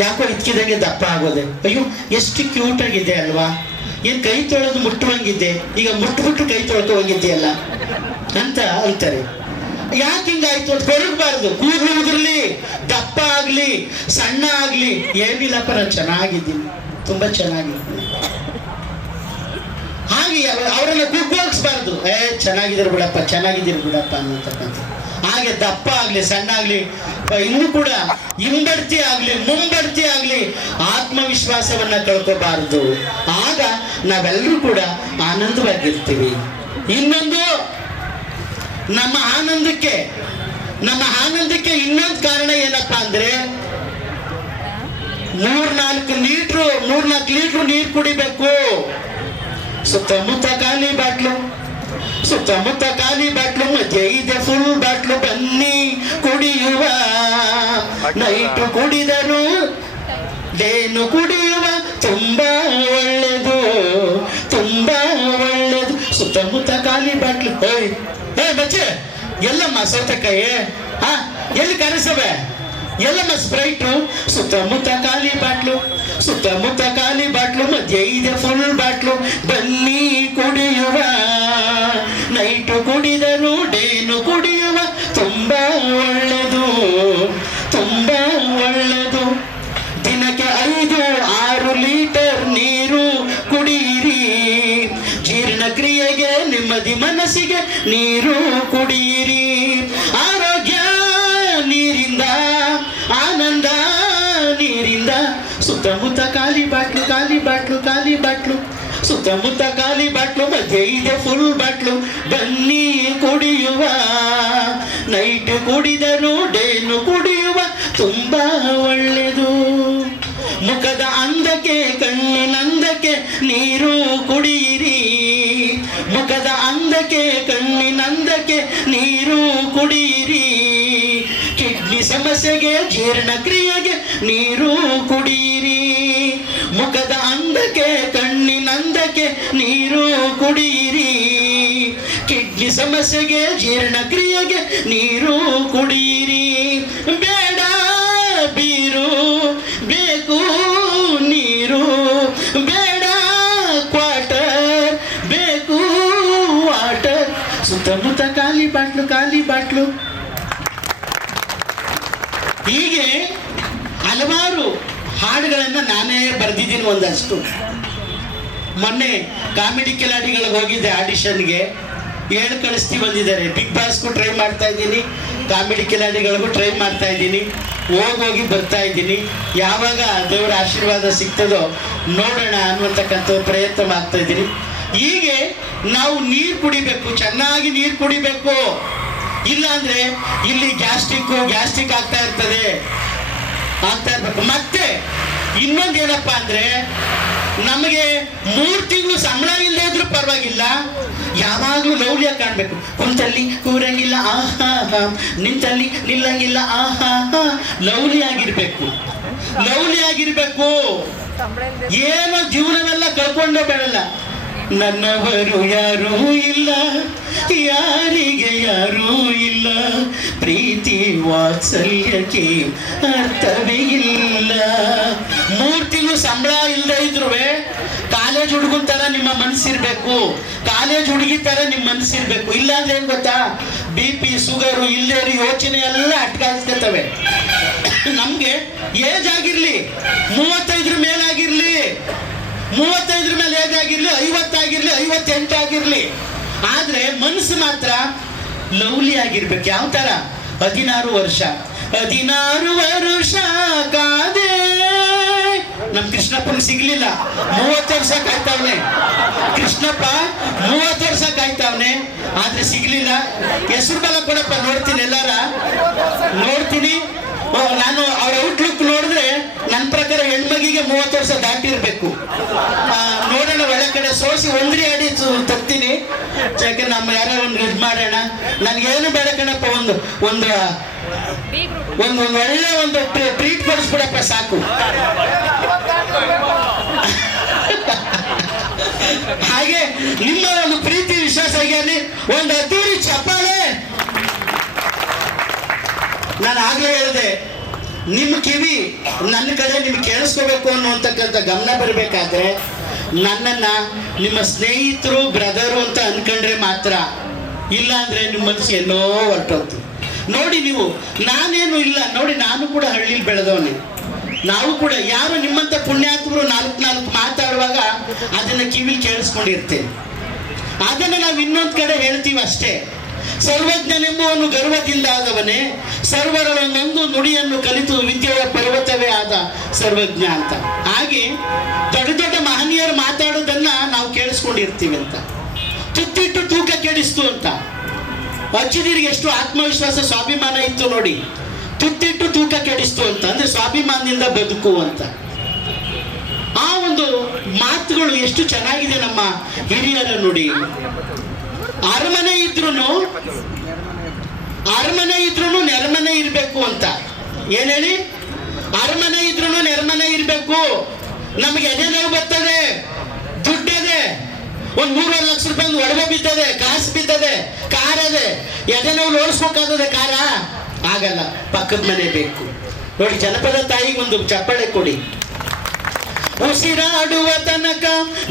ಯಾಕೋ ಇದ್ಕಿದಂಗೆ ದಪ್ಪ ಆಗೋದೆ, ಅಯ್ಯೋ ಎಷ್ಟು ಕ್ಯೂಟ್ ಆಗಿದೆ ಅಲ್ವಾ, ಏನ್ ಕೈ ತೊಳೆದು ಮುಟ್ಟುವಂಗಿದ್ದೆ, ಈಗ ಮುಟ್ಟು ಕೈ ತೊಳ್ಕೋವಂಗಿದೆಯಲ್ಲ ಅಂತ ಅಂತಾರೆ. ಯಾಕೆ ಹಿಂಗಾಯ್ತು ಅಂತ ಕೊರಗಬಾರ್ದು. ಕೂದಲು ಉದುರ್ಲಿ, ದಪ್ಪ ಆಗ್ಲಿ, ಸಣ್ಣ ಆಗ್ಲಿ, ಏನಿಲ್ಲಪ್ಪ ನಾನು ಚೆನ್ನಾಗಿದ್ದೀನಿ, ತುಂಬಾ ಚೆನ್ನಾಗಿದ್ದೀನಿ. ಹಾಗೆ ಅವರನ್ನ ಕುಗ್ಗೋಗಿಸ್ಬಾರ್ದು. ಚೆನ್ನಾಗಿದ್ದೀರಿ ಬಿಡಪ್ಪ ಅನ್ನತಕ್ಕಂಥ. ಹಾಗೆ ದಪ್ಪ ಆಗ್ಲಿ, ಸಣ್ಣ ಆಗ್ಲಿ, ಇನ್ನೂ ಕೂಡ ಹಿಂಬಡ್ತಿ ಆಗ್ಲಿ, ಮುಂಬಡ್ತಿ ಆಗ್ಲಿ, ಆತ್ಮವಿಶ್ವಾಸವನ್ನ ಕಳ್ಕೋಬಾರದು. ಆಗ ನಾವೆಲ್ಲರೂ ಕೂಡ ಆನಂದವಾಗಿರ್ತೀವಿ. ಇನ್ನೊಂದು, ನಮ್ಮ ಆನಂದಕ್ಕೆ ಇನ್ನೊಂದು ಕಾರಣ ಏನಪ್ಪಾ ಅಂದ್ರೆ, 3-4 ಲೀಟ್ರು ನೀರು ಕುಡಿಬೇಕು. ಸುತ್ತಮುತ್ತ ಖಾಲಿ ಬಾಟ್ಲು, ಮಧ್ಯೆ ಇದೆ ಫುಲ್ ಬಾಟ್ಲು, ಬನ್ನಿ ಕುಡಿಯುವ. ನೈಟು ಕುಡಿದರು ಡೇನು ಕುಡಿಯುವ, ತುಂಬಾ ಒಳ್ಳೆದು. ಸುತ್ತಮುತ್ತ ಖಾಲಿ ಬಾಟ್ಲು. ಬಚ್ಚೆ ಎಲ್ಲಮ್ಮ ಸೌತೆಕಾಯಿ, ಎಲ್ಲಿ ಕರೆಸವೆ, ಎಲ್ಲಮ್ಮ ಸ್ಪ್ರೈಟು. ಸುತ್ತಮುತ್ತ ಖಾಲಿ ಬಾಟ್ಲು, ಮಧ್ಯೆ ಇದೆ ಫುಲ್ ಬಾಟ್ಲು, ಬನ್ನಿ ಕುಡಿಯುವ. ನೈಟು ಕುಡಿದರು ಡೇನು ಕುಡಿಯುವ, ತುಂಬಾ ಒಳ್ಳೆದು. ದಿನಕ್ಕೆ 5-6 ಲೀಟರ್ ನೀರು ಕುಡಿಯಿರಿ. ಜೀರ್ಣಕ್ರಿಯೆಗೆ, ನೆಮ್ಮದಿ ಮನಸ್ಸಿಗೆ ನೀರು ಕುಡಿಯಿರಿ. ಆರೋಗ್ಯ ನೀರಿಂದ, ಆನಂದ ನೀರಿಂದ. ಸುತ್ತಮುತ್ತ ಖಾಲಿ ಬಾಟ್ಲು, ಸುತ್ತಮುತ್ತ ಖಾಲಿ ಬಾಟ್ಲು, ಮಧ್ಯೆ ಇದೆ ಫುಲ್ ಬಾಟ್ಲು, ಬನ್ನಿ ಕುಡಿಯುವ. ನೈಟ್ ಕುಡಿದರು ಡೇನು ಕುಡಿಯುವ, ತುಂಬಾ ಒಳ್ಳೆದು. ಮುಖದ ಅಂದಕ್ಕೆ, ಕಣ್ಣಿನಂದಕ್ಕೆ ನೀರು ಕುಡಿಯಿರಿ. ಮುಖದ ಅಂದಕ್ಕೆ, ಕಣ್ಣಿನಂದಕ್ಕೆ ನೀರು ಕುಡಿಯಿರಿ. ಕಿಡ್ನಿ ಸಮಸ್ಯೆಗೆ, ಜೀರ್ಣಕ್ರಿಯೆಗೆ ನೀರು ಕುಡಿಯಿರಿ. ಮುಖದ ಅಂದಕ್ಕೆ, ಕಣ್ಣಿನಂದಕ್ಕೆ ನೀರು ಕುಡಿಯಿರಿ. ಕಿಡ್ನಿ ಸಮಸ್ಯೆಗೆ, ಜೀರ್ಣಕ್ರಿಯೆಗೆ ನೀರು ಕುಡಿಯಿರಿ. ಬೇಡ ಬೀರು, ಬೇಕು ನೀರು. ಬೇಡ ಕ್ವಾರ್ಟರ್, ಬೇಕು ವಾಟರ್. ಸುತ್ತಮುತ್ತ ಖಾಲಿ ಬಾಟ್ಲು. ಹೀಗೆ ಹಲವಾರು ಹಾಡುಗಳನ್ನ ನಾನೇ ಬರೆದಿದ್ದೀನಿ ಒಂದಷ್ಟು. ಮೊನ್ನೆ ಕಾಮಿಡಿ ಕಿಲಾಡಿಗಳಿಗೆ ಹೋಗಿದ್ದೆ ಆಡಿಷನ್ಗೆ, 7 ಕಳಿಸ್ತಿ ಬಂದಿದ್ದಾರೆ. ಬಿಗ್ ಬಾಸ್ಗೂ ಟ್ರೈ ಮಾಡ್ತಾ ಇದ್ದೀನಿ, ಕಾಮಿಡಿ ಕಿಲಾಡಿಗಳಿಗೂ ಟ್ರೈ ಮಾಡ್ತಾ ಇದ್ದೀನಿ, ಹೋಗಿ ಬರ್ತಾ ಇದ್ದೀನಿ. ಯಾವಾಗ ದೇವರ ಆಶೀರ್ವಾದ ಸಿಗ್ತದೋ ನೋಡೋಣ ಅನ್ನುವಂತಕ್ಕಂಥ ಪ್ರಯತ್ನ ಮಾಡ್ತಾ ಇದ್ದೀನಿ. ಹೀಗೆ ನಾವು ನೀರು ಕುಡಿಬೇಕು, ಚೆನ್ನಾಗಿ ನೀರು ಕುಡಿಬೇಕು. ಇಲ್ಲ ಅಂದ್ರೆ ಇಲ್ಲಿ ಗ್ಯಾಸ್ಟ್ರಿಕ್ ಆಗ್ತಾ ಇರ್ಬೇಕು. ಮತ್ತೆ ಇನ್ನೊಂದು ಏನಪ್ಪಾ ಅಂದ್ರೆ, ನಮಗೆ 3 ತಿಂಗಳು ಸಂಬಳ ಇಲ್ಲದೆ ಇದ್ರೂ ಪರವಾಗಿಲ್ಲ, ಯಾವಾಗ್ಲೂ ಲವ್ಲಿಯಾಗಿ ಕಾಣ್ಬೇಕು. ಕುಂತಲ್ಲಿ ಕೂರಂಗಿಲ್ಲ, ನಿಂತಲ್ಲಿ ನಿಲ್ಲಂಗಿಲ್ಲ, ಲವ್ಲಿ ಆಗಿರ್ಬೇಕು. ಏನೋ ಜೀವನವೆಲ್ಲ ಕಳ್ಕೊಂಡೇ ಬೇಡಲ್ಲ. ನನ್ನವರು ಯಾರೂ ಇಲ್ಲ, ಯಾರಿಗೆ ಯಾರೂ ಇಲ್ಲ, ಪ್ರೀತಿ ವಾತ್ಸಲ್ಯಕ್ಕೆ ಅರ್ಥವೇ ಇಲ್ಲ. 3 ತಿಂಗಳು ಸಂಬಳ ಇಲ್ಲದೆ ಇದ್ರು ಕಾಲೇಜ್ ಹುಡುಗನ ತರ ನಿಮ್ಮ ಮನಸ್ಸಿರ್ಬೇಕು, ಕಾಲೇಜ್ ಹುಡುಗಿ ತರ ನಿಮ್ಮ ಮನಸ್ಸಿರ್ಬೇಕು. ಇಲ್ಲಾಂದ್ರೆ ಏನ್ ಗೊತ್ತಾ, BP ಶುಗರು ಇಲ್ಲದೆ ಯೋಚನೆ ಎಲ್ಲ ಅಟ್ಕಾಯಿಸ್ತವೆ. ನಮ್ಗೆ ಏಜ್ ಆಗಿರ್ಲಿ, 35 ಮೇಲಾಗಿರ್ಲಿ, 35 ಮೇಲೆ ಏಜ್ ಆಗಿರ್ಲಿ, 50 ಆಗಿರ್ಲಿ, 58 ಆಗಿರ್ಲಿ, ಆದ್ರೆ ಮನಸ್ಸು ಮಾತ್ರ ಲವ್ಲಿ ಆಗಿರ್ಬೇಕು. ಯಾವ ತರ? 16 ವರ್ಷ ಕಾದೆ. ನಮ್ ಕೃಷ್ಣಪ್ಪನ ಸಿಗ್ಲಿಲ್ಲ, 30 ವರ್ಷ ಕಾಯ್ತಾವ್ನೆ. ಕೃಷ್ಣಪ್ಪ 30 ವರ್ಷ ಕಾಯ್ತಾವ್ನೆ, ಆದ್ರೆ ಸಿಗ್ಲಿಲ್ಲ. ಹೆಸರು ಬಲ ಕೊಡಪ್ಪ, ನೋಡ್ತೀನಿ, ಎಲ್ಲಾರ ನೋಡ್ತೀನಿ. ನಾನು ಅವ್ರ ಔಟ್ಲುಕ್ ನೋಡಿದ್ರೆ ನನ್ನ ಪ್ರಕಾರ ಹೆಣ್ಮಗಿಗೆ 30 ವರ್ಷ ದಾಟಿರ್ಬೇಕು. ನೋಡೋಣ, ಒಳ್ಳೆ ಕಡೆ ಸೋಸಿ ಒಂದ್ರಿ ಅಡಿ ತರ್ತೀನಿ. ಯಾಕೆ ನಮ್ಮ ಯಾರೋ ಒಂದು ಇದು ಮಾಡೋಣ. ನನ್ಗೇನು ಬೇಡ ಕಣಪ್ಪ, ಒಂದು ಒಳ್ಳೆ ಒಂದು ಟ್ರೀಟ್ ಕೊಡಿಸ್ಬಿಡಪ್ಪ ಸಾಕು. ಹಾಗೆ ನಿಮ್ಮ ಒಂದು ಪ್ರೀತಿ ವಿಶ್ವಾಸ ಆಗಿ ಒಂದು ಅದ್ದೂರಿ ಚಪ್ಪಾಳೆ. ನಾನು ಆಗ್ಲೇ ಹೇಳಿದೆ, ನಿಮ್ಮ ಕಿವಿ ನನ್ನ ಕಡೆ ನಿಮ್ಗೆ ಕೇಳಿಸ್ಕೋಬೇಕು ಅನ್ನುವಂತಕ್ಕಂಥ ಗಮನ ಬರಬೇಕಾದ್ರೆ ನನ್ನನ್ನ ನಿಮ್ಮ ಸ್ನೇಹಿತರು ಬ್ರದರು ಅಂತ ಅನ್ಕೊಂಡ್ರೆ ಮಾತ್ರ, ಇಲ್ಲ ಅಂದ್ರೆ ನಿಮ್ಮ ಮನಸ್ಸು ಎಲ್ಲೋ ಹೊರಟೋಗ್ತು. ನೋಡಿ ನೀವು, ನಾನೇನು ಇಲ್ಲ ನೋಡಿ, ನಾನು ಕೂಡ ಹಳ್ಳಿಲಿ ಬೆಳೆದವನೇ. ನಾವು ಕೂಡ ಯಾರು ನಿಮ್ಮಂತ ಪುಣ್ಯಾತ್ಮರು ನಾಲ್ಕು ಮಾತಾಡುವಾಗ ಅದನ್ನ ಕಿವಿಲಿ ಕೇಳಿಸ್ಕೊಂಡಿರ್ತೇವೆ. ಅದನ್ನ ನಾವು ಇನ್ನೊಂದು ಕಡೆ ಹೇಳ್ತೀವಿ ಅಷ್ಟೇ. ಸರ್ವಜ್ಞನೆಂಬುವನು ಗರ್ವದಿಂದ ಆದವನೇ, ಸರ್ವರೊಳಗೊಂದು ನುಡಿಯನ್ನು ಕಲಿತು ವಿದ್ಯೆಯ ಪರ್ವತವೇ ಆದ ಸರ್ವಜ್ಞ ಅಂತ. ಹಾಗೆ ದೊಡ್ಡ ದೊಡ್ಡ ಮಹನೀಯರು ಮಾತಾಡೋದನ್ನ ನಾವು ಕೇಳಿಸ್ಕೊಂಡಿರ್ತೀವಿ ಅಂತ. ತುತ್ತಿಟ್ಟು ತೂಕ ಕೆಡಿಸ್ತು ಅಂತ. ಅಜ್ಜಿದಿರಿಗೆ ಎಷ್ಟು ಆತ್ಮವಿಶ್ವಾಸ ಸ್ವಾಭಿಮಾನ ಇತ್ತು ನೋಡಿ. ತುತ್ತಿಟ್ಟು ತೂಕ ಕೆಡಿಸ್ತು ಅಂತ ಅಂದ್ರೆ ಸ್ವಾಭಿಮಾನದಿಂದ ಬದುಕು ಅಂತ. ಆ ಒಂದು ಮಾತುಗಳು ಎಷ್ಟು ಚೆನ್ನಾಗಿದೆ ನಮ್ಮ ಹಿರಿಯರ ನುಡಿ. ಅರಮನೆ ಇದ್ರೂ ನೆರಮನೆ ಇರಬೇಕು ಅಂತ. ಏನ್ ಹೇಳಿ? ಅರಮನೆ ಇದ್ರೂ ನೆರಮನೆ ಇರಬೇಕು. ನಮಗೆ ಎದೆ ನೋವು ಬರ್ತದೆ, ದುಡ್ಡದೆ, ಒಂದ್ 3 ಲಕ್ಷ ರೂಪಾಯಿ ಒಡವೆ ಬಿದ್ದದೆ, ಕಾಸು ಬಿದ್ದದೆ, ಕಾರ್ ಅದೆ, ಎದೆ ನೋವು ನೋಡಿಸ್ಬೇಕಾದ್ರೆ ಕಾರ ಆಗಲ್ಲ, ಪಕ್ಕದ ಮನೆ ಬೇಕು. ನೋಡಿ, ಜನಪದ ತಾಯಿಗೆ ಒಂದು ಚಪ್ಪಾಳೆ ಕೊಡಿ. ಉಸಿರಾಡುವ ತನಕ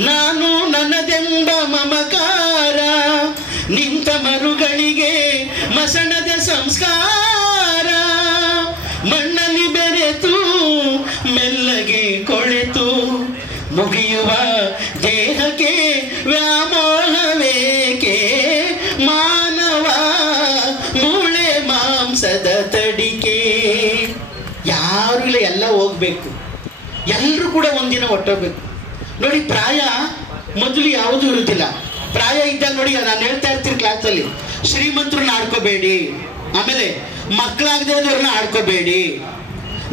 ನಾನು ನನ್ನದೆಂಬ ಮಮಕಾರ, ನಿಂತ ಮರುಗಳಿಗೆ ಮಸಣದ ಸಂಸ್ಕಾರ, ಮಣ್ಣಲ್ಲಿ ಬೆರೆತು ಮೆಲ್ಲಗೆ ಕೊಳೆತು ಮುಗಿಯುವ ದೇಹಕ್ಕೆ ವ್ಯಾಮೋಹವೇಕೆ, ಮಾನವ ಮೂಳೆ ಮಾಂಸದ ತಡಿಕೆ. ಯಾರು ಇಲ್ಲ, ಎಲ್ಲ ಹೋಗ್ಬೇಕು, ಎಲ್ಲರೂ ಕೂಡ ಒಂದಿನ ಹೊಟ್ಟೋಗ್ಬೇಕು. ನೋಡಿ, ಪ್ರಾಯ ಮೊದಲು ಯಾವುದೂ ಇರುತ್ತಿಲ್ಲ. ಪ್ರಾಯ ಇದ್ದಾಗ ನೋಡಿ, ನಾನು ಹೇಳ್ತಾ ಇರ್ತೀನಿ ಕ್ಲಾಸಲ್ಲಿ, ಶ್ರೀಮಂತರನ್ನ ಆಡ್ಕೋಬೇಡಿ, ಆಮೇಲೆ ಮಕ್ಕಳಾಗದೆ ಇರೋರ್ನ ಆಡ್ಕೋಬೇಡಿ,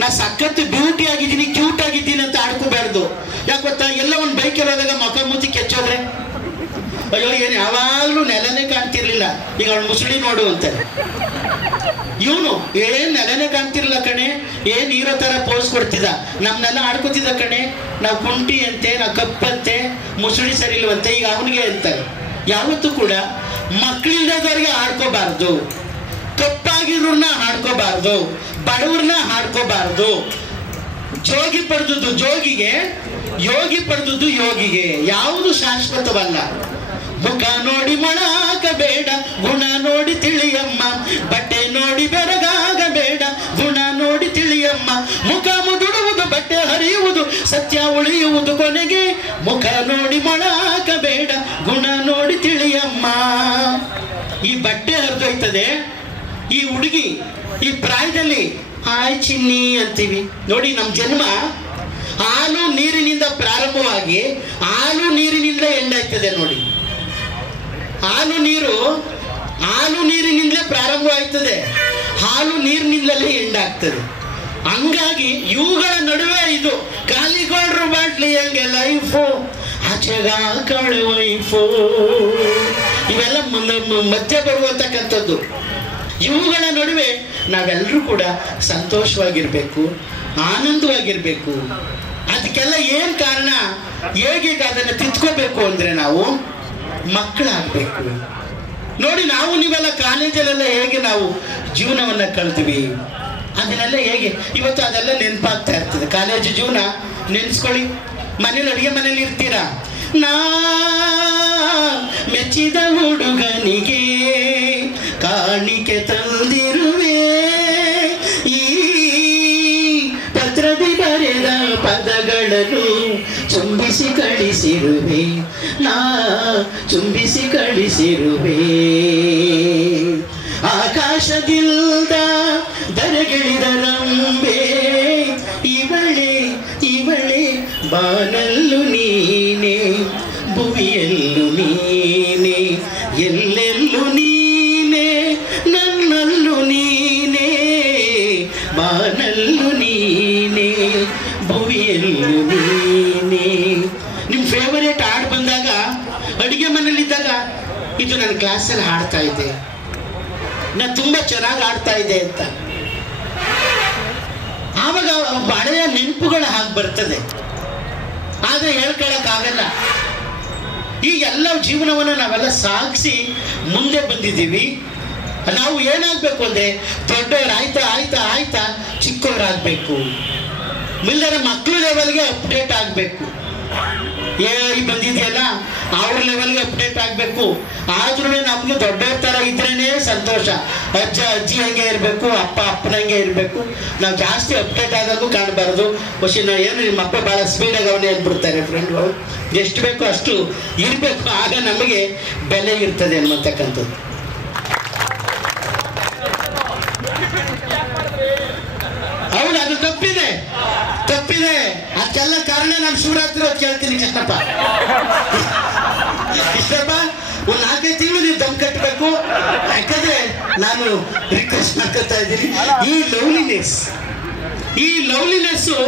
ನಾ ಸಖತ್ ಬ್ಯೂಟಿ ಆಗಿದ್ದೀನಿ, ಕ್ಯೂಟ್ ಆಗಿದ್ದೀನಿ ಅಂತ ಆಡ್ಕೋಬಾರ್ದು. ಯಾಕೆ ಗೊತ್ತಾ? ಎಲ್ಲ ಒಂದು ಬೈಕಲ್ಲಿ ಹೋದಾಗ ಮುಖ ಮುಚ್ಚಿ ಕೆಚ್ಚೋದ್ರೆ, ಅಯ್ಯೋ ಏನು ಯಾವಾಗಲೂ ನೆಲನೇ ಕಾಣ್ತಿರ್ಲಿಲ್ಲ, ಈಗ ಅವಳು ಮುಸುಳಿ ನೋಡು ಅಂತಾರೆ. ಇವನು ಏನ್ ನೆಲನೇ ಕಾಣ್ತಿರ್ಲಿಲ್ಲ ಕಣೆ, ಏನ್ ಹೀರೋ ತರ ಪೋಸ್ ಕೊಡ್ತಿದ್ದ, ನಮ್ನೆಲ್ಲ ಆಡ್ಕೋತಿದ್ದ ಕಣೆ, ನಾವು ಕುಂಟಿ ಅಂತೆ, ನಾವು ಕಪ್ಪಂತೆ, ಮುಸುಳಿ ಸರಿ ಇಲ್ವಂತೆ, ಈಗ ಅವನಿಗೆ ಅಂತಾರೆ. ಯಾವತ್ತೂ ಕೂಡ ಮಕ್ಕಳಿಲ್ಲದವ್ರಿಗೆ ಆಡ್ಕೋಬಾರ್ದು, ಕಪ್ಪಾಗಿರೋರ್ನ ಆಡ್ಕೋಬಾರ್ದು, ಬಡವ್ರನ್ನ ಆಡ್ಕೋಬಾರ್ದು. ಜೋಗಿ ಪಡೆದದ್ದು ಜೋಗಿಗೆ, ಯೋಗಿ ಪಡೆದದ್ದು ಯೋಗಿಗೆ. ಯಾವುದು ಶಾಶ್ವತವಲ್ಲ. ಮುಖ ನೋಡಿ ಮೊಳಾಕಬೇಡ, ಗುಣ ನೋಡಿ ತಿಳಿಯಮ್ಮ, ಬಟ್ಟೆ ನೋಡಿ ಬೆರಗಾಗಬೇಡ, ಗುಣ ನೋಡಿ ತಿಳಿಯಮ್ಮ, ಮುಖ ಮುದುಡುವುದು ಬಟ್ಟೆ ಹರಿಯುವುದು, ಸತ್ಯ ಉಳಿಯುವುದು ಕೊನೆಗೆ, ಮುಖ ನೋಡಿ ಮೊಳಾಕಬೇಡ, ಗುಣ ನೋಡಿ ತಿಳಿಯಮ್ಮ. ಈ ಬಟ್ಟೆ ಹರಿದೋಯ್ತದೆ, ಈ ಹುಡುಗಿ ಈ ಪ್ರಾಯದಲ್ಲಿ ಹಾಯ್ ಚಿನ್ನಿ ಅಂತೀವಿ ನೋಡಿ. ನಮ್ಮ ಜನ್ಮ ಹಾಲು ನೀರಿನಿಂದ ಪ್ರಾರಂಭವಾಗಿ ಹಾಲು ನೀರಿನಿಂದ ಎಂಡಾಯ್ತದೆ ನೋಡಿ. ಹಾಲು ನೀರಿನಿಂದಲೇ ಪ್ರಾರಂಭವಾಗ್ತದೆ, ಹಾಲು ನೀರಿನಿಂದಲೇ ಎಂಡಾಗ್ತದೆ. ಹಂಗಾಗಿ ಇವುಗಳ ನಡುವೆ ಇದು ಖಾಲಿಗೊಂಡ್ರು ಬಾಟ್ಲಿ ಹಂಗೆ ಲೈಫು, ಆಚೆಗ ಕಳೆ ವೈಫು, ಇವೆಲ್ಲ ಮಧ್ಯ ಬರುವಂತಕ್ಕಂಥದ್ದು. ಇವುಗಳ ನಡುವೆ ನಾವೆಲ್ಲರೂ ಕೂಡ ಸಂತೋಷವಾಗಿರ್ಬೇಕು, ಆನಂದವಾಗಿರ್ಬೇಕು. ಅದಕ್ಕೆಲ್ಲ ಏನ್ ಕಾರಣ? ಹೇಗೆ ಅದನ್ನು ತಿದ್ಕೋಬೇಕು ಅಂದ್ರೆ ನಾವು ಮಕ್ಕಳಾಗಬೇಕು. ನೋಡಿ, ನಾವು ನೀವೆಲ್ಲ ಕಾಲೇಜಲ್ಲೆಲ್ಲ ಹೇಗೆ ನಾವು ಜೀವನವನ್ನ ಕಳ್ತೀವಿ, ಅದನ್ನೆಲ್ಲ ಹೇಗೆ ಇವತ್ತು ಅದೆಲ್ಲ ನೆನಪಾಗ್ತಾ ಇರ್ತದೆ. ಕಾಲೇಜು ಜೀವನ ನೆನೆಸ್ಕೊಳ್ಳಿ. ಮನೇಲಿ ಅಡುಗೆ ಮನೇಲಿ ಇರ್ತೀರಾ, ನಾ ಮೆಚ್ಚಿದ ಹುಡುಗನಿಗೆ ಕಾಣಿಕೆ ತಂದಿರುವೆ, ಈ ಪತ್ರದಿ ಬರೆದ ಪದಗಳನ್ನು ಚುಂಬಿಸಿ ಕಳಿಸಿರುವೆ, ನಾ ಚುಂಬಿಸಿ ಕಳಿಸಿರುವೆ. ಆಕಾಶದಿಂದ ದರಗಿಳಿದ ರಂಬೆ, ಇವಳೆ ಇವಳೆ ಬಾನಲ್ಲು ನೀನೆ, ಭುವಿಯಲ್ಲು ನೀನೆ, ಎಲ್ಲೆಲ್ಲೂ ನೀನೆ, ನನ್ನಲ್ಲೂ ನೀನೆ, ಬಾನಲ್ಲು ನೀನೆ, ಭುವಿಯಲ್ಲು ನೀನೆ. ನಿಮ್ಮ ಫೇವರೇಟ್ ಹಾಡು ಬಂದಾಗ ಅಡುಗೆ ಮನೇಲಿದ್ದಾಗ, ಇದು ನನ್ನ ಕ್ಲಾಸಲ್ಲಿ ಹಾಡ್ತಾ ಇದ್ದೆ, ನಾನು ತುಂಬಾ ಚೆನ್ನಾಗಿ ಆಡ್ತಾ ಇದ್ದೆ ಅಂತ, ಆವಾಗ ಹಳೆಯ ನೆನಪುಗಳ ಹಾಗೆ ಬರ್ತದೆ. ಆದ್ರೆ ಹೇಳ್ಕೊಳಕ್ಕಾಗಲ್ಲ. ಈ ಎಲ್ಲ ಜೀವನವನ್ನು ನಾವೆಲ್ಲ ಸಾಗಿಸಿ ಮುಂದೆ ಬಂದಿದ್ದೀವಿ. ನಾವು ಏನಾಗಬೇಕು ಅಂದರೆ ದೊಡ್ಡವರು ಆಯ್ತಾ ಆಯ್ತಾ ಆಯ್ತಾ ಚಿಕ್ಕವರಾಗಬೇಕು, ಇಲ್ಲದ ಮಕ್ಕಳು ಲೆವೆಲ್ಗೆ ಅಪ್ಡೇಟ್ ಆಗಬೇಕು. AI ಬಂದಿದೆಯಲ್ಲ ಅವ್ರ ಲೆವೆಲ್ಗೆ ಅಪ್ಡೇಟ್ ಆಗಬೇಕು. ಆದ್ರೂ ನಮ್ಗೆ ದೊಡ್ಡವ್ರ ಥರ ಇದ್ರೇ ಸಂತೋಷ. ಅಜ್ಜ ಅಜ್ಜಿ ಹಂಗೆ ಇರಬೇಕು, ಅಪ್ಪ ಅಪ್ಪನಂಗೆ ಇರಬೇಕು. ನಾವು ಜಾಸ್ತಿ ಅಪ್ಡೇಟ್ ಆಗೋದು ಕಾಣಬಾರ್ದು. ನಾವು ಏನು ನಿಮ್ಮ ಅಪ್ಪ ಭಾಳ ಸ್ಪೀಡಾಗಿ ಅವನೇ ಅಂದ್ಬಿಡ್ತಾರೆ ಫ್ರೆಂಡ್ಗಳು. ಎಷ್ಟು ಬೇಕೋ ಅಷ್ಟು ಇರಬೇಕು, ಆಗ ನಮಗೆ ಬೆಲೆ ಇರ್ತದೆ ಅನ್ನತಕ್ಕಂಥದ್ದು. ಹೌದು, ಅದು ತಪ್ಪಿದೆ. ಅದಕ್ಕೆಲ್ಲ ಕಾರಣ ನಾನು ಶಿವರಾತ್ರಿ ಹೊತ್ತು ಕೇಳ್ತೀನಿ. ಕೃಷ್ಣಪ್ಪ ಒಂದು 4-5 ತಿಂಗಳು ನೀವು ದಮ್ ಕಟ್ಟಬೇಕು. ಯಾಕಂದ್ರೆ ನಾನು ರಿಕ್ವೆಸ್ಟ್ ಮಾಡ್ಕೊತಾ ಇದ್ದೀನಿ, ಈ ಲವ್ಲಿನೆಸ್ಸು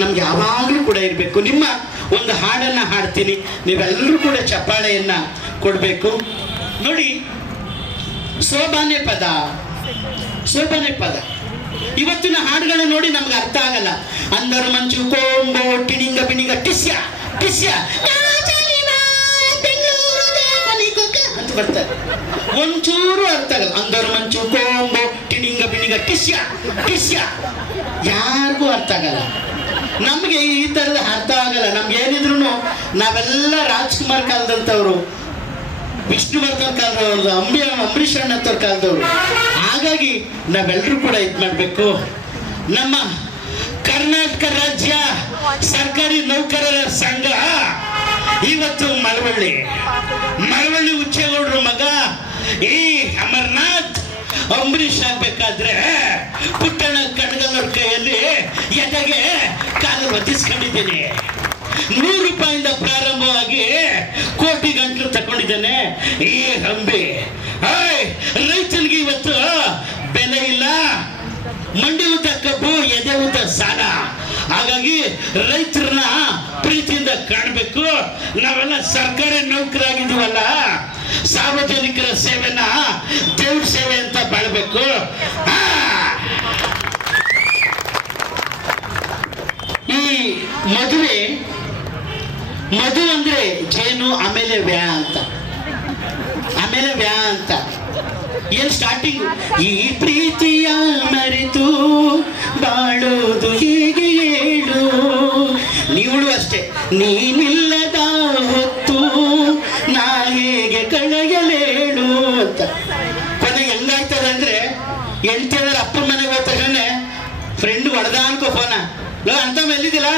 ನಮ್ಗೆ ಯಾವಾಗಲೂ ಕೂಡ ಇರಬೇಕು. ನಿಮ್ಮ ಒಂದು ಹಾಡನ್ನು ಹಾಡ್ತೀನಿ, ನೀವೆಲ್ಲರೂ ಕೂಡ ಚಪ್ಪಾಳೆಯನ್ನ ಕೊಡಬೇಕು. ನೋಡಿ, ಸೋಬಾನೆ ಪದ ಇವತ್ತಿನ ಹಾಡುಗಳನ್ನ ನೋಡಿ ನಮ್ಗೆ ಅರ್ಥ ಆಗಲ್ಲ. ಅಂದರು ಮಂಚು ಕೋಂಬೋ ಟಿಣಿಂಗ ಬಿಣಿಂಗ ಟಿಸ್ಯ ಅಂತ ಬರ್ತಾರೆ, ಒಂಚೂರು ಅರ್ಥ ಆಗಲ್ಲ. ಅಂದರು ಮಂಚು ಕೋಂಬೋ ಟಿಣಿಂಗ ಬಿಣಿಂಗ ಟಿಸ್ಯ ಯಾರಿಗೂ ಅರ್ಥ ಆಗಲ್ಲ. ನಮ್ಗೆ ಈ ತರದ ಅರ್ಥ ಆಗಲ್ಲ. ನಮ್ಗೆ ಏನಿದ್ರು ನಾವೆಲ್ಲ ರಾಜ್ಕುಮಾರ್ ಕಾಲದಂತವ್ರು, ವಿಷ್ಣುವರ್ಧನ್ ಕಾಲದವ್ರು, ಅಂಬರೀಷ್ ಅಣ್ಣತ್ತವ್ರ ಕಾಲದವ್ರು. ಹಾಗಾಗಿ ನಾವೆಲ್ಲರೂ ಕೂಡ ಇದು ಮಾಡಬೇಕು. ನಮ್ಮ ಕರ್ನಾಟಕ ರಾಜ್ಯ ಸರ್ಕಾರಿ ನೌಕರರ ಸಂಘ ಇವತ್ತು ಮಳವಳ್ಳಿ ಉಚ್ಚೇಗೌಡರು ಮಗ ಈ ಅಮರ್ನಾಥ್ ಅಂಬರೀಷ್ ಆಗ್ಬೇಕಾದ್ರೆ ಪುಟ್ಟಣ ಕಣಗಲ್ಲವ್ರ ಕೈಯಲ್ಲಿ ಎದೆಗೆ ಕಾಲು ಒದಿಸ್ಕೊಂಡಿದ್ದೀನಿ. 100 ರೂಪಾಯಿಂದ ಪ್ರಾರಂಭವಾಗಿ ಕೋಟಿ ಗಂಟಲು ತಗೊಂಡಿದ್ದಾನೆ ಈ ಅಂಬಿ. ರೈತನಿಗೆ ಇವತ್ತು ಬೆಲೆ ಇಲ್ಲ. ಮಂಡಿ ಉದ್ದ ಕಬ್ಬು, ಎದೆ ಉದ್ದ ಸಾಲ. ಹಾಗಾಗಿ ರೈತರನ್ನ ಪ್ರೀತಿಯಿಂದ ಕಾಣಬೇಕು. ನಾವೆಲ್ಲ ಸರ್ಕಾರಿ ನೌಕರಾಗಿದ್ದೀವಲ್ಲ, ಸಾರ್ವಜನಿಕರ ಸೇವೆನ ದೇವ್ರ ಸೇವೆ ಅಂತ ಬಾಳ್ಬೇಕು. ಈ ಮಧು ಅಂದ್ರೆ ಜೇನು, ಆಮೇಲೆ ವ್ಯಾ ಅಂತ ಏನ್ ಸ್ಟಾರ್ಟಿಂಗ್. ಈ ಪ್ರೀತಿಯ ಮರೆತು ಬಾಳೋದು ಹೇಗೆ ಹೇಳು, ನೀವಳು ಅಷ್ಟೇ. ನೀನಿಲ್ಲದ ಹೊತ್ತು ನಾ ಹೇಗೆ ಕಳೆಯಲೇಳು ಅಂತ. ಕೊನೆಗೆ ಹೆಂಗಾಯ್ತದ ಅಂದ್ರೆ, ಹೆಂಡ್ತಿಯವ್ರ ಅಪ್ಪನ ಮನೆಗೆ ಹೋದ ತಕ್ಷಣ ಫ್ರೆಂಡ್ ಹೊಡೆದ ಅನ್ಕೋ ಫೋನ, ಅಂತ ಎಲ್ಲಿದ್ದಿಲ್ಲ,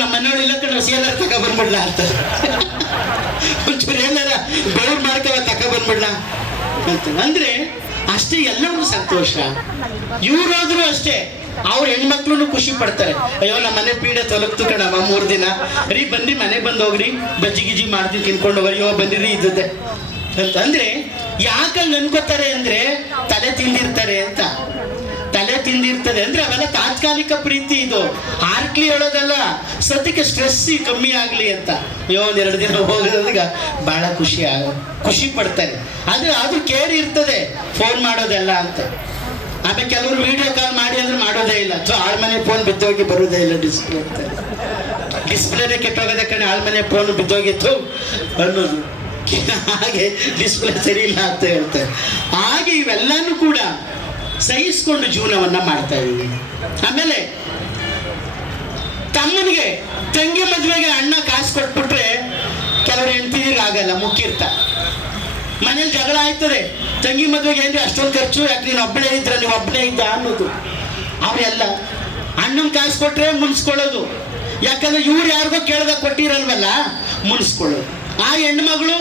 ನಮ್ಮ ಮನೆಯೊಳ ಇಲ್ಲ ಕಡೆ ಎಲ್ಲಾರು ತಗೊಬಂದ್ಬಿಡ್ಲಾ ಅಂತ, ಒಂಚೂರು ಎಲ್ಲಾರ ಬೆವ್ರು ಮಾಡ್ಕವ ತಗೊಬಂದ್ಬಿಡ್ಲಾ ಅಂತ. ಅಂದ್ರೆ ಅಷ್ಟೇ, ಎಲ್ಲರಿಗೂ ಸಂತೋಷ. ಇವ್ರಾದ್ರೂ ಅಷ್ಟೇ, ಅವ್ರ ಹೆಣ್ಮಕ್ಳು ಖುಷಿ ಪಡ್ತಾರೆ. ಅಯ್ಯೋ ನಮ್ಮ ಮನೆ ಪೀಡೆ ತೊಲಗ್ತು ಕಣಮ್ಮ 3 ದಿನ, ಬನ್ನಿ ಮನೆಗೆ ಬಂದು ಹೋಗ್ರಿ, ಬಜ್ಜಿ ಗಿಜ್ಜಿ ಮಾಡ್ತೀನಿ ತಿನ್ಕೊಂಡು ಹೋಗಿ, ಅಯ್ಯೋ ಬಂದಿರಿ ಇದ್ದದೆ ಅಂತ. ಅಂದ್ರೆ ಯಾಕಂಗ್ ಅನ್ಕೋತಾರೆ ಅಂದ್ರೆ ತಲೆ ತಿಂದಿರ್ತದೆ ಅಂದ್ರೆ ಅವೆಲ್ಲ ತಾತ್ಕಾಲಿಕ ಪ್ರೀತಿ. ಇದು ಆರ್ಕ್ಲಿ ಹೇಳೋದಲ್ಲ, ಸದ್ಯಕ್ಕೆ ಸ್ಟ್ರೆಸ್ ಕಮ್ಮಿ ಆಗ್ಲಿ ಅಂತ. ಅಯ್ಯೋ 1-2 ದಿನ ಹೋಗೋದಾಗ ಬಹಳ ಖುಷಿ ಪಡ್ತಾರೆ. ಆದ್ರೂ ಕೇರ್ ಇರ್ತದೆ ಫೋನ್ ಮಾಡೋದೆಲ್ಲ ಅಂತ. ಆಮೇಲೆ ಕೆಲವರು ವಿಡಿಯೋ ಕಾಲ್ ಮಾಡಿ ಅಂದ್ರೆ ಮಾಡೋದೇ ಇಲ್ಲ. ಆಳ್ಮನೆ ಫೋನ್ ಬಿದ್ದೋಗಿ ಬರೋದೇ ಇಲ್ಲ, ಡಿಸ್ಪ್ಲೇನೇ ಕೆಟ್ಟೋಗದೆ ಕಣೆ, ಆಳ್ಮನೆ ಫೋನ್ ಬಿದ್ದೋಗಿತ್ತು ಅನ್ನೋದು. ಹಾಗೆ ಡಿಸ್ಪ್ಲೇ ಸರಿ ಇಲ್ಲ ಅಂತ ಹೇಳ್ತಾರೆ. ಹಾಗೆ ಇವೆಲ್ಲಾನು ಕೂಡ ಸಹಿಸ್ಕೊಂಡು ಜೀವನವನ್ನ ಮಾಡ್ತಾ ಇದೀವಿ. ಆಮೇಲೆ ತಮ್ಮನಿಗೆ ತಂಗಿ ಮದುವೆಗೆ ಅಣ್ಣ ಕಾಸು ಕೊಟ್ಬಿಟ್ರೆ ಕೆಲವರು ಹೆಂಡ್ತಿದಿರಿಗೆ ಆಗಲ್ಲ, ಮುಖ್ಯಿರ್ತ ಮನೇಲಿ ಜಗಳ ಆಯ್ತದೆ. ತಂಗಿ ಮದುವೆಗೆ ಏನ್ರಿ ಅಷ್ಟೊಂದು ಖರ್ಚು, ಯಾಕೆ ನೀನು ಒಬ್ಬಳೇ ಇದ್ದ ಅನ್ನೋದು. ಅವರೆಲ್ಲ ಅಣ್ಣನ ಕಾಸು ಕೊಟ್ರೆ ಮುನ್ಸ್ಕೊಳ್ಳೋದು, ಯಾಕಂದ್ರೆ ಇವ್ರು ಯಾರಿಗೋ ಕೇಳ್ದಾಗ ಕೊಟ್ಟಿರಲ್ವಲ್ಲ, ಮುನ್ಸ್ಕೊಳ್ಳೋದು. ಆ ಹೆಣ್ಮಗಳು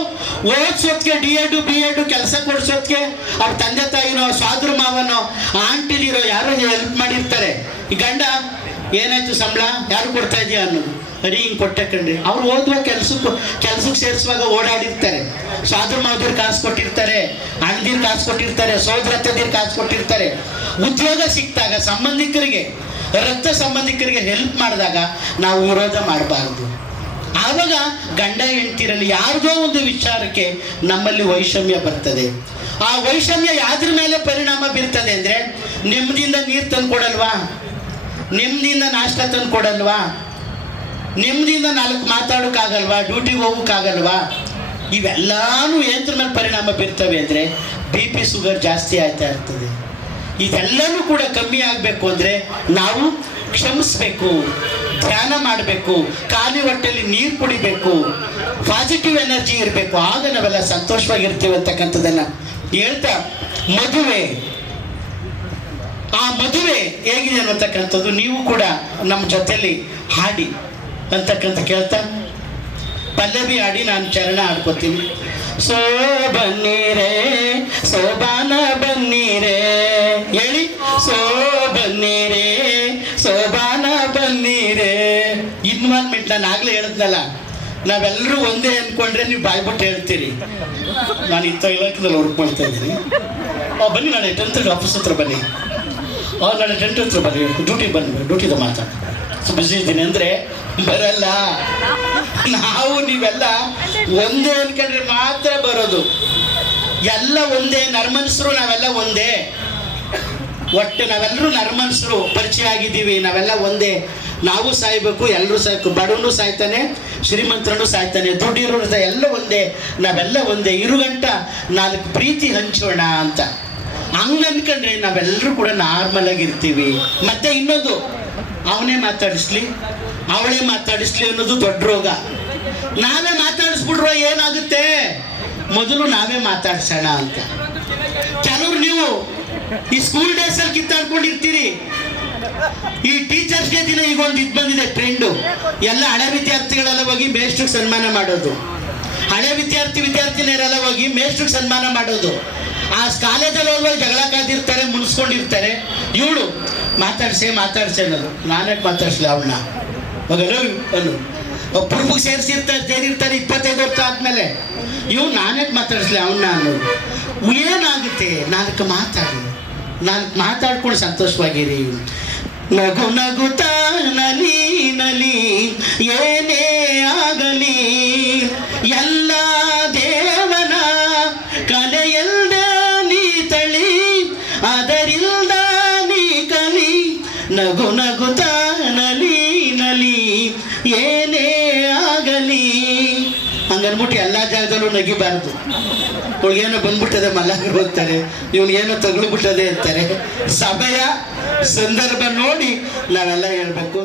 ಓದ್ಸೋದ್ಗೆ D.Ed B.Ed ಕೆಲಸ ಕೊಡ್ಸೋದ್ಗೆ ಅವ್ರ ತಂದೆ ತಾಯಿನೋ ಸ್ವಾದ್ರ ಮಾವನೋ ಆಂಟಿಲಿರೋ ಯಾರೋ ಹೆಲ್ಪ್ ಮಾಡಿರ್ತಾರೆ. ಈ ಗಂಡ ಏನಾಯ್ತು ಸಂಬಳ ಯಾರು ಕೊಡ್ತಾ ಇದೆಯಾ ಅನ್ನೋದು, ಹಿಂಗೆ ಕೊಟ್ಟೆ ಕಣ್ರಿ. ಅವ್ರು ಓದುವ ಕೆಲ್ಸಕ್ಕೆ ಸೇರಿಸುವಾಗ ಓಡಾಡಿರ್ತಾರೆ. ಸ್ವಾದ್ರ ಮಾವದಿರ್ ಕಾಸು ಕೊಟ್ಟಿರ್ತಾರೆ, ಅಣ್ಣದಿರ್ ಕಾಸು ಕೊಟ್ಟಿರ್ತಾರೆ, ಸೋದರತ್ತದಿರ್ ಕಾಸು ಕೊಟ್ಟಿರ್ತಾರೆ. ಉದ್ಯೋಗ ಸಿಕ್ತಾಗ ರಕ್ತ ಸಂಬಂಧಿಕರಿಗೆ ಹೆಲ್ಪ್ ಮಾಡಿದಾಗ ನಾವು ವಿರೋಧ ಮಾಡಬಾರ್ದು. ಆವಾಗ ಗಂಡ ಹೆಂಡ್ತಿರಲ್ಲಿ ಯಾರಿಗೋ ಒಂದು ವಿಚಾರಕ್ಕೆ ನಮ್ಮಲ್ಲಿ ವೈಷಮ್ಯ ಬರ್ತದೆ. ಆ ವೈಷಮ್ಯ ಯಾವ್ದ್ರ ಮೇಲೆ ಪರಿಣಾಮ ಬೀರ್ತದೆ ಅಂದ್ರೆ, ನೆಮ್ಮದಿಯಿಂದ ನೀರು ತಂದು ಕೊಡಲ್ವಾ, ನೆಮ್ಮದಿಯಿಂದ ನಾಷ್ಟ ತಂದು ಕೊಡಲ್ವಾ, ನೆಮ್ಮದಿಯಿಂದ 4 ಮಾತಾಡೋಕ್ಕಾಗಲ್ವಾ, ಡ್ಯೂಟಿಗೆ ಹೋಗೋಕ್ಕಾಗಲ್ವಾ, ಇವೆಲ್ಲಾನು ಏನ್ರ ಮೇಲೆ ಪರಿಣಾಮ ಬೀರ್ತವೆ ಅಂದರೆ BP ಶುಗರ್ ಜಾಸ್ತಿ ಆಗ್ತಾ ಇರ್ತದೆ. ಇದೆಲ್ಲನೂ ಕೂಡ ಕಮ್ಮಿ ಆಗಬೇಕು ಅಂದರೆ ನಾವು ಕ್ಷಮಿಸ್ಬೇಕು, ಧ್ಯಾನ ಮಾಡಬೇಕು, ಖಾಲಿ ಹೊಟ್ಟೆಯಲ್ಲಿ ನೀರು ಕುಡಿಬೇಕು, ಪಾಸಿಟಿವ್ ಎನರ್ಜಿ ಇರಬೇಕು. ಆಗ ನಾವೆಲ್ಲ ಸಂತೋಷವಾಗಿರ್ತೀವಿ ಅಂತಕ್ಕಂಥದ್ದನ್ನು ಹೇಳ್ತಾ, ಮದುವೆ ಆ ಮದುವೆ ಹೇಗಿದೆ ಅನ್ನತಕ್ಕಂಥದ್ದು ನೀವು ಕೂಡ ನಮ್ಮ ಜೊತೆಯಲ್ಲಿ ಹಾಡಿ ಅಂತಕ್ಕಂಥ ಕೇಳ್ತಾ ಪಲ್ಲವಿ ಹಾಡಿ ನಾನು ಚರಣ ಹಾಡ್ಕೋತೀನಿ. ಸೋ ಬನ್ನಿರೇ ಸೋಬಾನ ಬನ್ನಿರೇ ಹೇಳಿ, ಸೋ ಬನ್ನಿರೇ ಸೋಬಾನ ಬನ್ನಿರೇ. ಇನ್ವಾಲ್ವ್ಮೆಂಟ್ ನಾನು ಆಗಲೇ ಹೇಳಿದ್ನಲ್ಲ, ನಾವೆಲ್ಲರೂ ಒಂದೇ ಅಂದ್ಕೊಂಡ್ರೆ ನೀವು ಬಾಯ್ಬಿಟ್ಟು ಹೇಳ್ತೀರಿ. ನಾನು ಇಂಥ ಇಲಾಖೆದಲ್ಲಿ ವರ್ಕ್ ಮಾಡ್ತಾ ಇದ್ದೀನಿ. ಬನ್ನಿ ನಾಳೆ 10th ಆಫೀಸ್ ಹತ್ರ ಬನ್ನಿ, ನಾಳೆ 10th ಹತ್ರ ಬನ್ನಿ, ಡ್ಯೂಟಿದ ಮಾತಾಡಿ. ಬಿಸಿ ಇದ್ದೀನಿ ಅಂದರೆ ಬರಲ್ಲ. ನಾವು ನೀವೆಲ್ಲ ಒಂದೇ ಅನ್ಕೊಂಡ್ರೆ ಮಾತ್ರ ಬರೋದು. ಎಲ್ಲ ಒಂದೇ, ನರ್ಮನ್ಸರು ನಾವೆಲ್ಲ ಒಂದೇ. ಒಟ್ಟು ನಾವೆಲ್ಲರೂ ನರ್ಮನ್ಸರು ಪರಿಚಯ ಆಗಿದ್ದೀವಿ, ನಾವೆಲ್ಲ ಒಂದೇ. ನಾವು ಸಾಯ್ಬೇಕು, ಎಲ್ಲರೂ ಸಾಯ್ಬೇಕು. ಬಡವನು ಸಾಯ್ತಾನೆ, ಶ್ರೀಮಂತರನು ಸಾಯ್ತಾನೆ, ದುಡ್ಡಿರೋ ಎಲ್ಲ ಒಂದೇ, ನಾವೆಲ್ಲ ಒಂದೇ. ಇರುಗಂಟ 4 ಪ್ರೀತಿ ಹಂಚೋಣ ಅಂತ ಹಂಗೆ ಅಂದ್ಕೊಂಡ್ರೆ ನಾವೆಲ್ಲರೂ ಕೂಡ ನಾರ್ಮಲ್ ಆಗಿರ್ತೀವಿ. ಮತ್ತೆ ಇನ್ನೊಂದು, ಅವನೇ ಮಾತಾಡಿಸ್ಲಿ ಅವಳೇ ಮಾತಾಡಿಸ್ಲಿ ಅನ್ನೋದು ದೊಡ್ಡ ರೋಗ. ನಾವೇ ಮಾತಾಡಿಸ್ಬಿಡ್ರೋ ಏನಾಗುತ್ತೆ, ಮೊದಲು ನಾವೇ ಮಾತಾಡ್ಸೋಣ ಅಂತ. ಕೆಲವ್ರು ನೀವು ಈ ಸ್ಕೂಲ್ ಡೇಸಲ್ಲಿ ಕಿತ್ತಾಡ್ಕೊಂಡಿರ್ತೀರಿ. ಈ ಟೀಚರ್ಸ್ ಡೇ ದಿನ ಈಗ ಒಂದು ಇದು ಬಂದಿದೆ ಟ್ರೆಂಡು. ಎಲ್ಲ ಹಳೆ ವಿದ್ಯಾರ್ಥಿಗಳೆಲ್ಲ ಹೋಗಿ ಮೇಷ್ಟ್ರಿಗೆ ಸನ್ಮಾನ ಮಾಡೋದು, ಹಳೆ ವಿದ್ಯಾರ್ಥಿನಿಯರೆಲ್ಲ ಹೋಗಿ ಮೇಷ್ಟ್ರಿಗೆ ಸನ್ಮಾನ ಮಾಡೋದು. ಆ ಕಾಲೇಜಲ್ಲಿ ಹೋಗುವಾಗ ಜಗಳ ಕಾದಿರ್ತಾರೆ, ಮುನ್ಸ್ಕೊಂಡಿರ್ತಾರೆ. ಇವಳು ಮಾತಾಡ್ಸೆ ಅನ್ನೋದು. ನಾನೇ ಮಾತಾಡ್ಸಲಿ ಅವಳನ್ನ ಮಗನು ಅನ್ನು ಒಬ್ಬೊಬ್ಬಗೆ ಸೇರಿರ್ತಾರೆ 25 ವರ್ಷ ಆದಮೇಲೆ. ಇವು ನಾನೇ ಮಾತಾಡಿಸ್ಲಿ ಅವನ್ನ ಅನ್ನೋದು. ಏನಾಗುತ್ತೆ, 4 ಮಾತಾಡ್ಕೊಂಡು ಸಂತೋಷವಾಗಿರಿ. ನಗು ನಗುತ್ತಾ ನಲಿ ನಲಿ ಏನೇ ಆಗಲಿ, ಎಲ್ಲ ದೇವನ ಕಲೆಯಲ್ದ ನೀ ತಳಿ, ಅದರಿಲ್ದ ನೀ ಕಲಿ. ನಗು ನಗುತ್ತಾ ನಲಿ ನಲಿ ಏನೇ ಆಗಲಿ. ಹಂಗನ್ಬಿಟ್ಟು ಎಲ್ಲ ಜಾಗದಲ್ಲೂ ನಗಿಬಾರ್ದು. ಅವಳಿಗೇನೋ ಬಂದ್ಬಿಟ್ಟದೆ ಮಲ್ಲಂಗರು ಹೋಗ್ತಾರೆ, ಇವನಿಗೇನೋ ತಗೊಳ್ಬಿಟ್ಟದೆ ಅಂತಾರೆ. ಸಮಯ ಸಂದರ್ಭ ನೋಡಿ ನಾವೆಲ್ಲ ಹೇಳ್ಬೇಕು.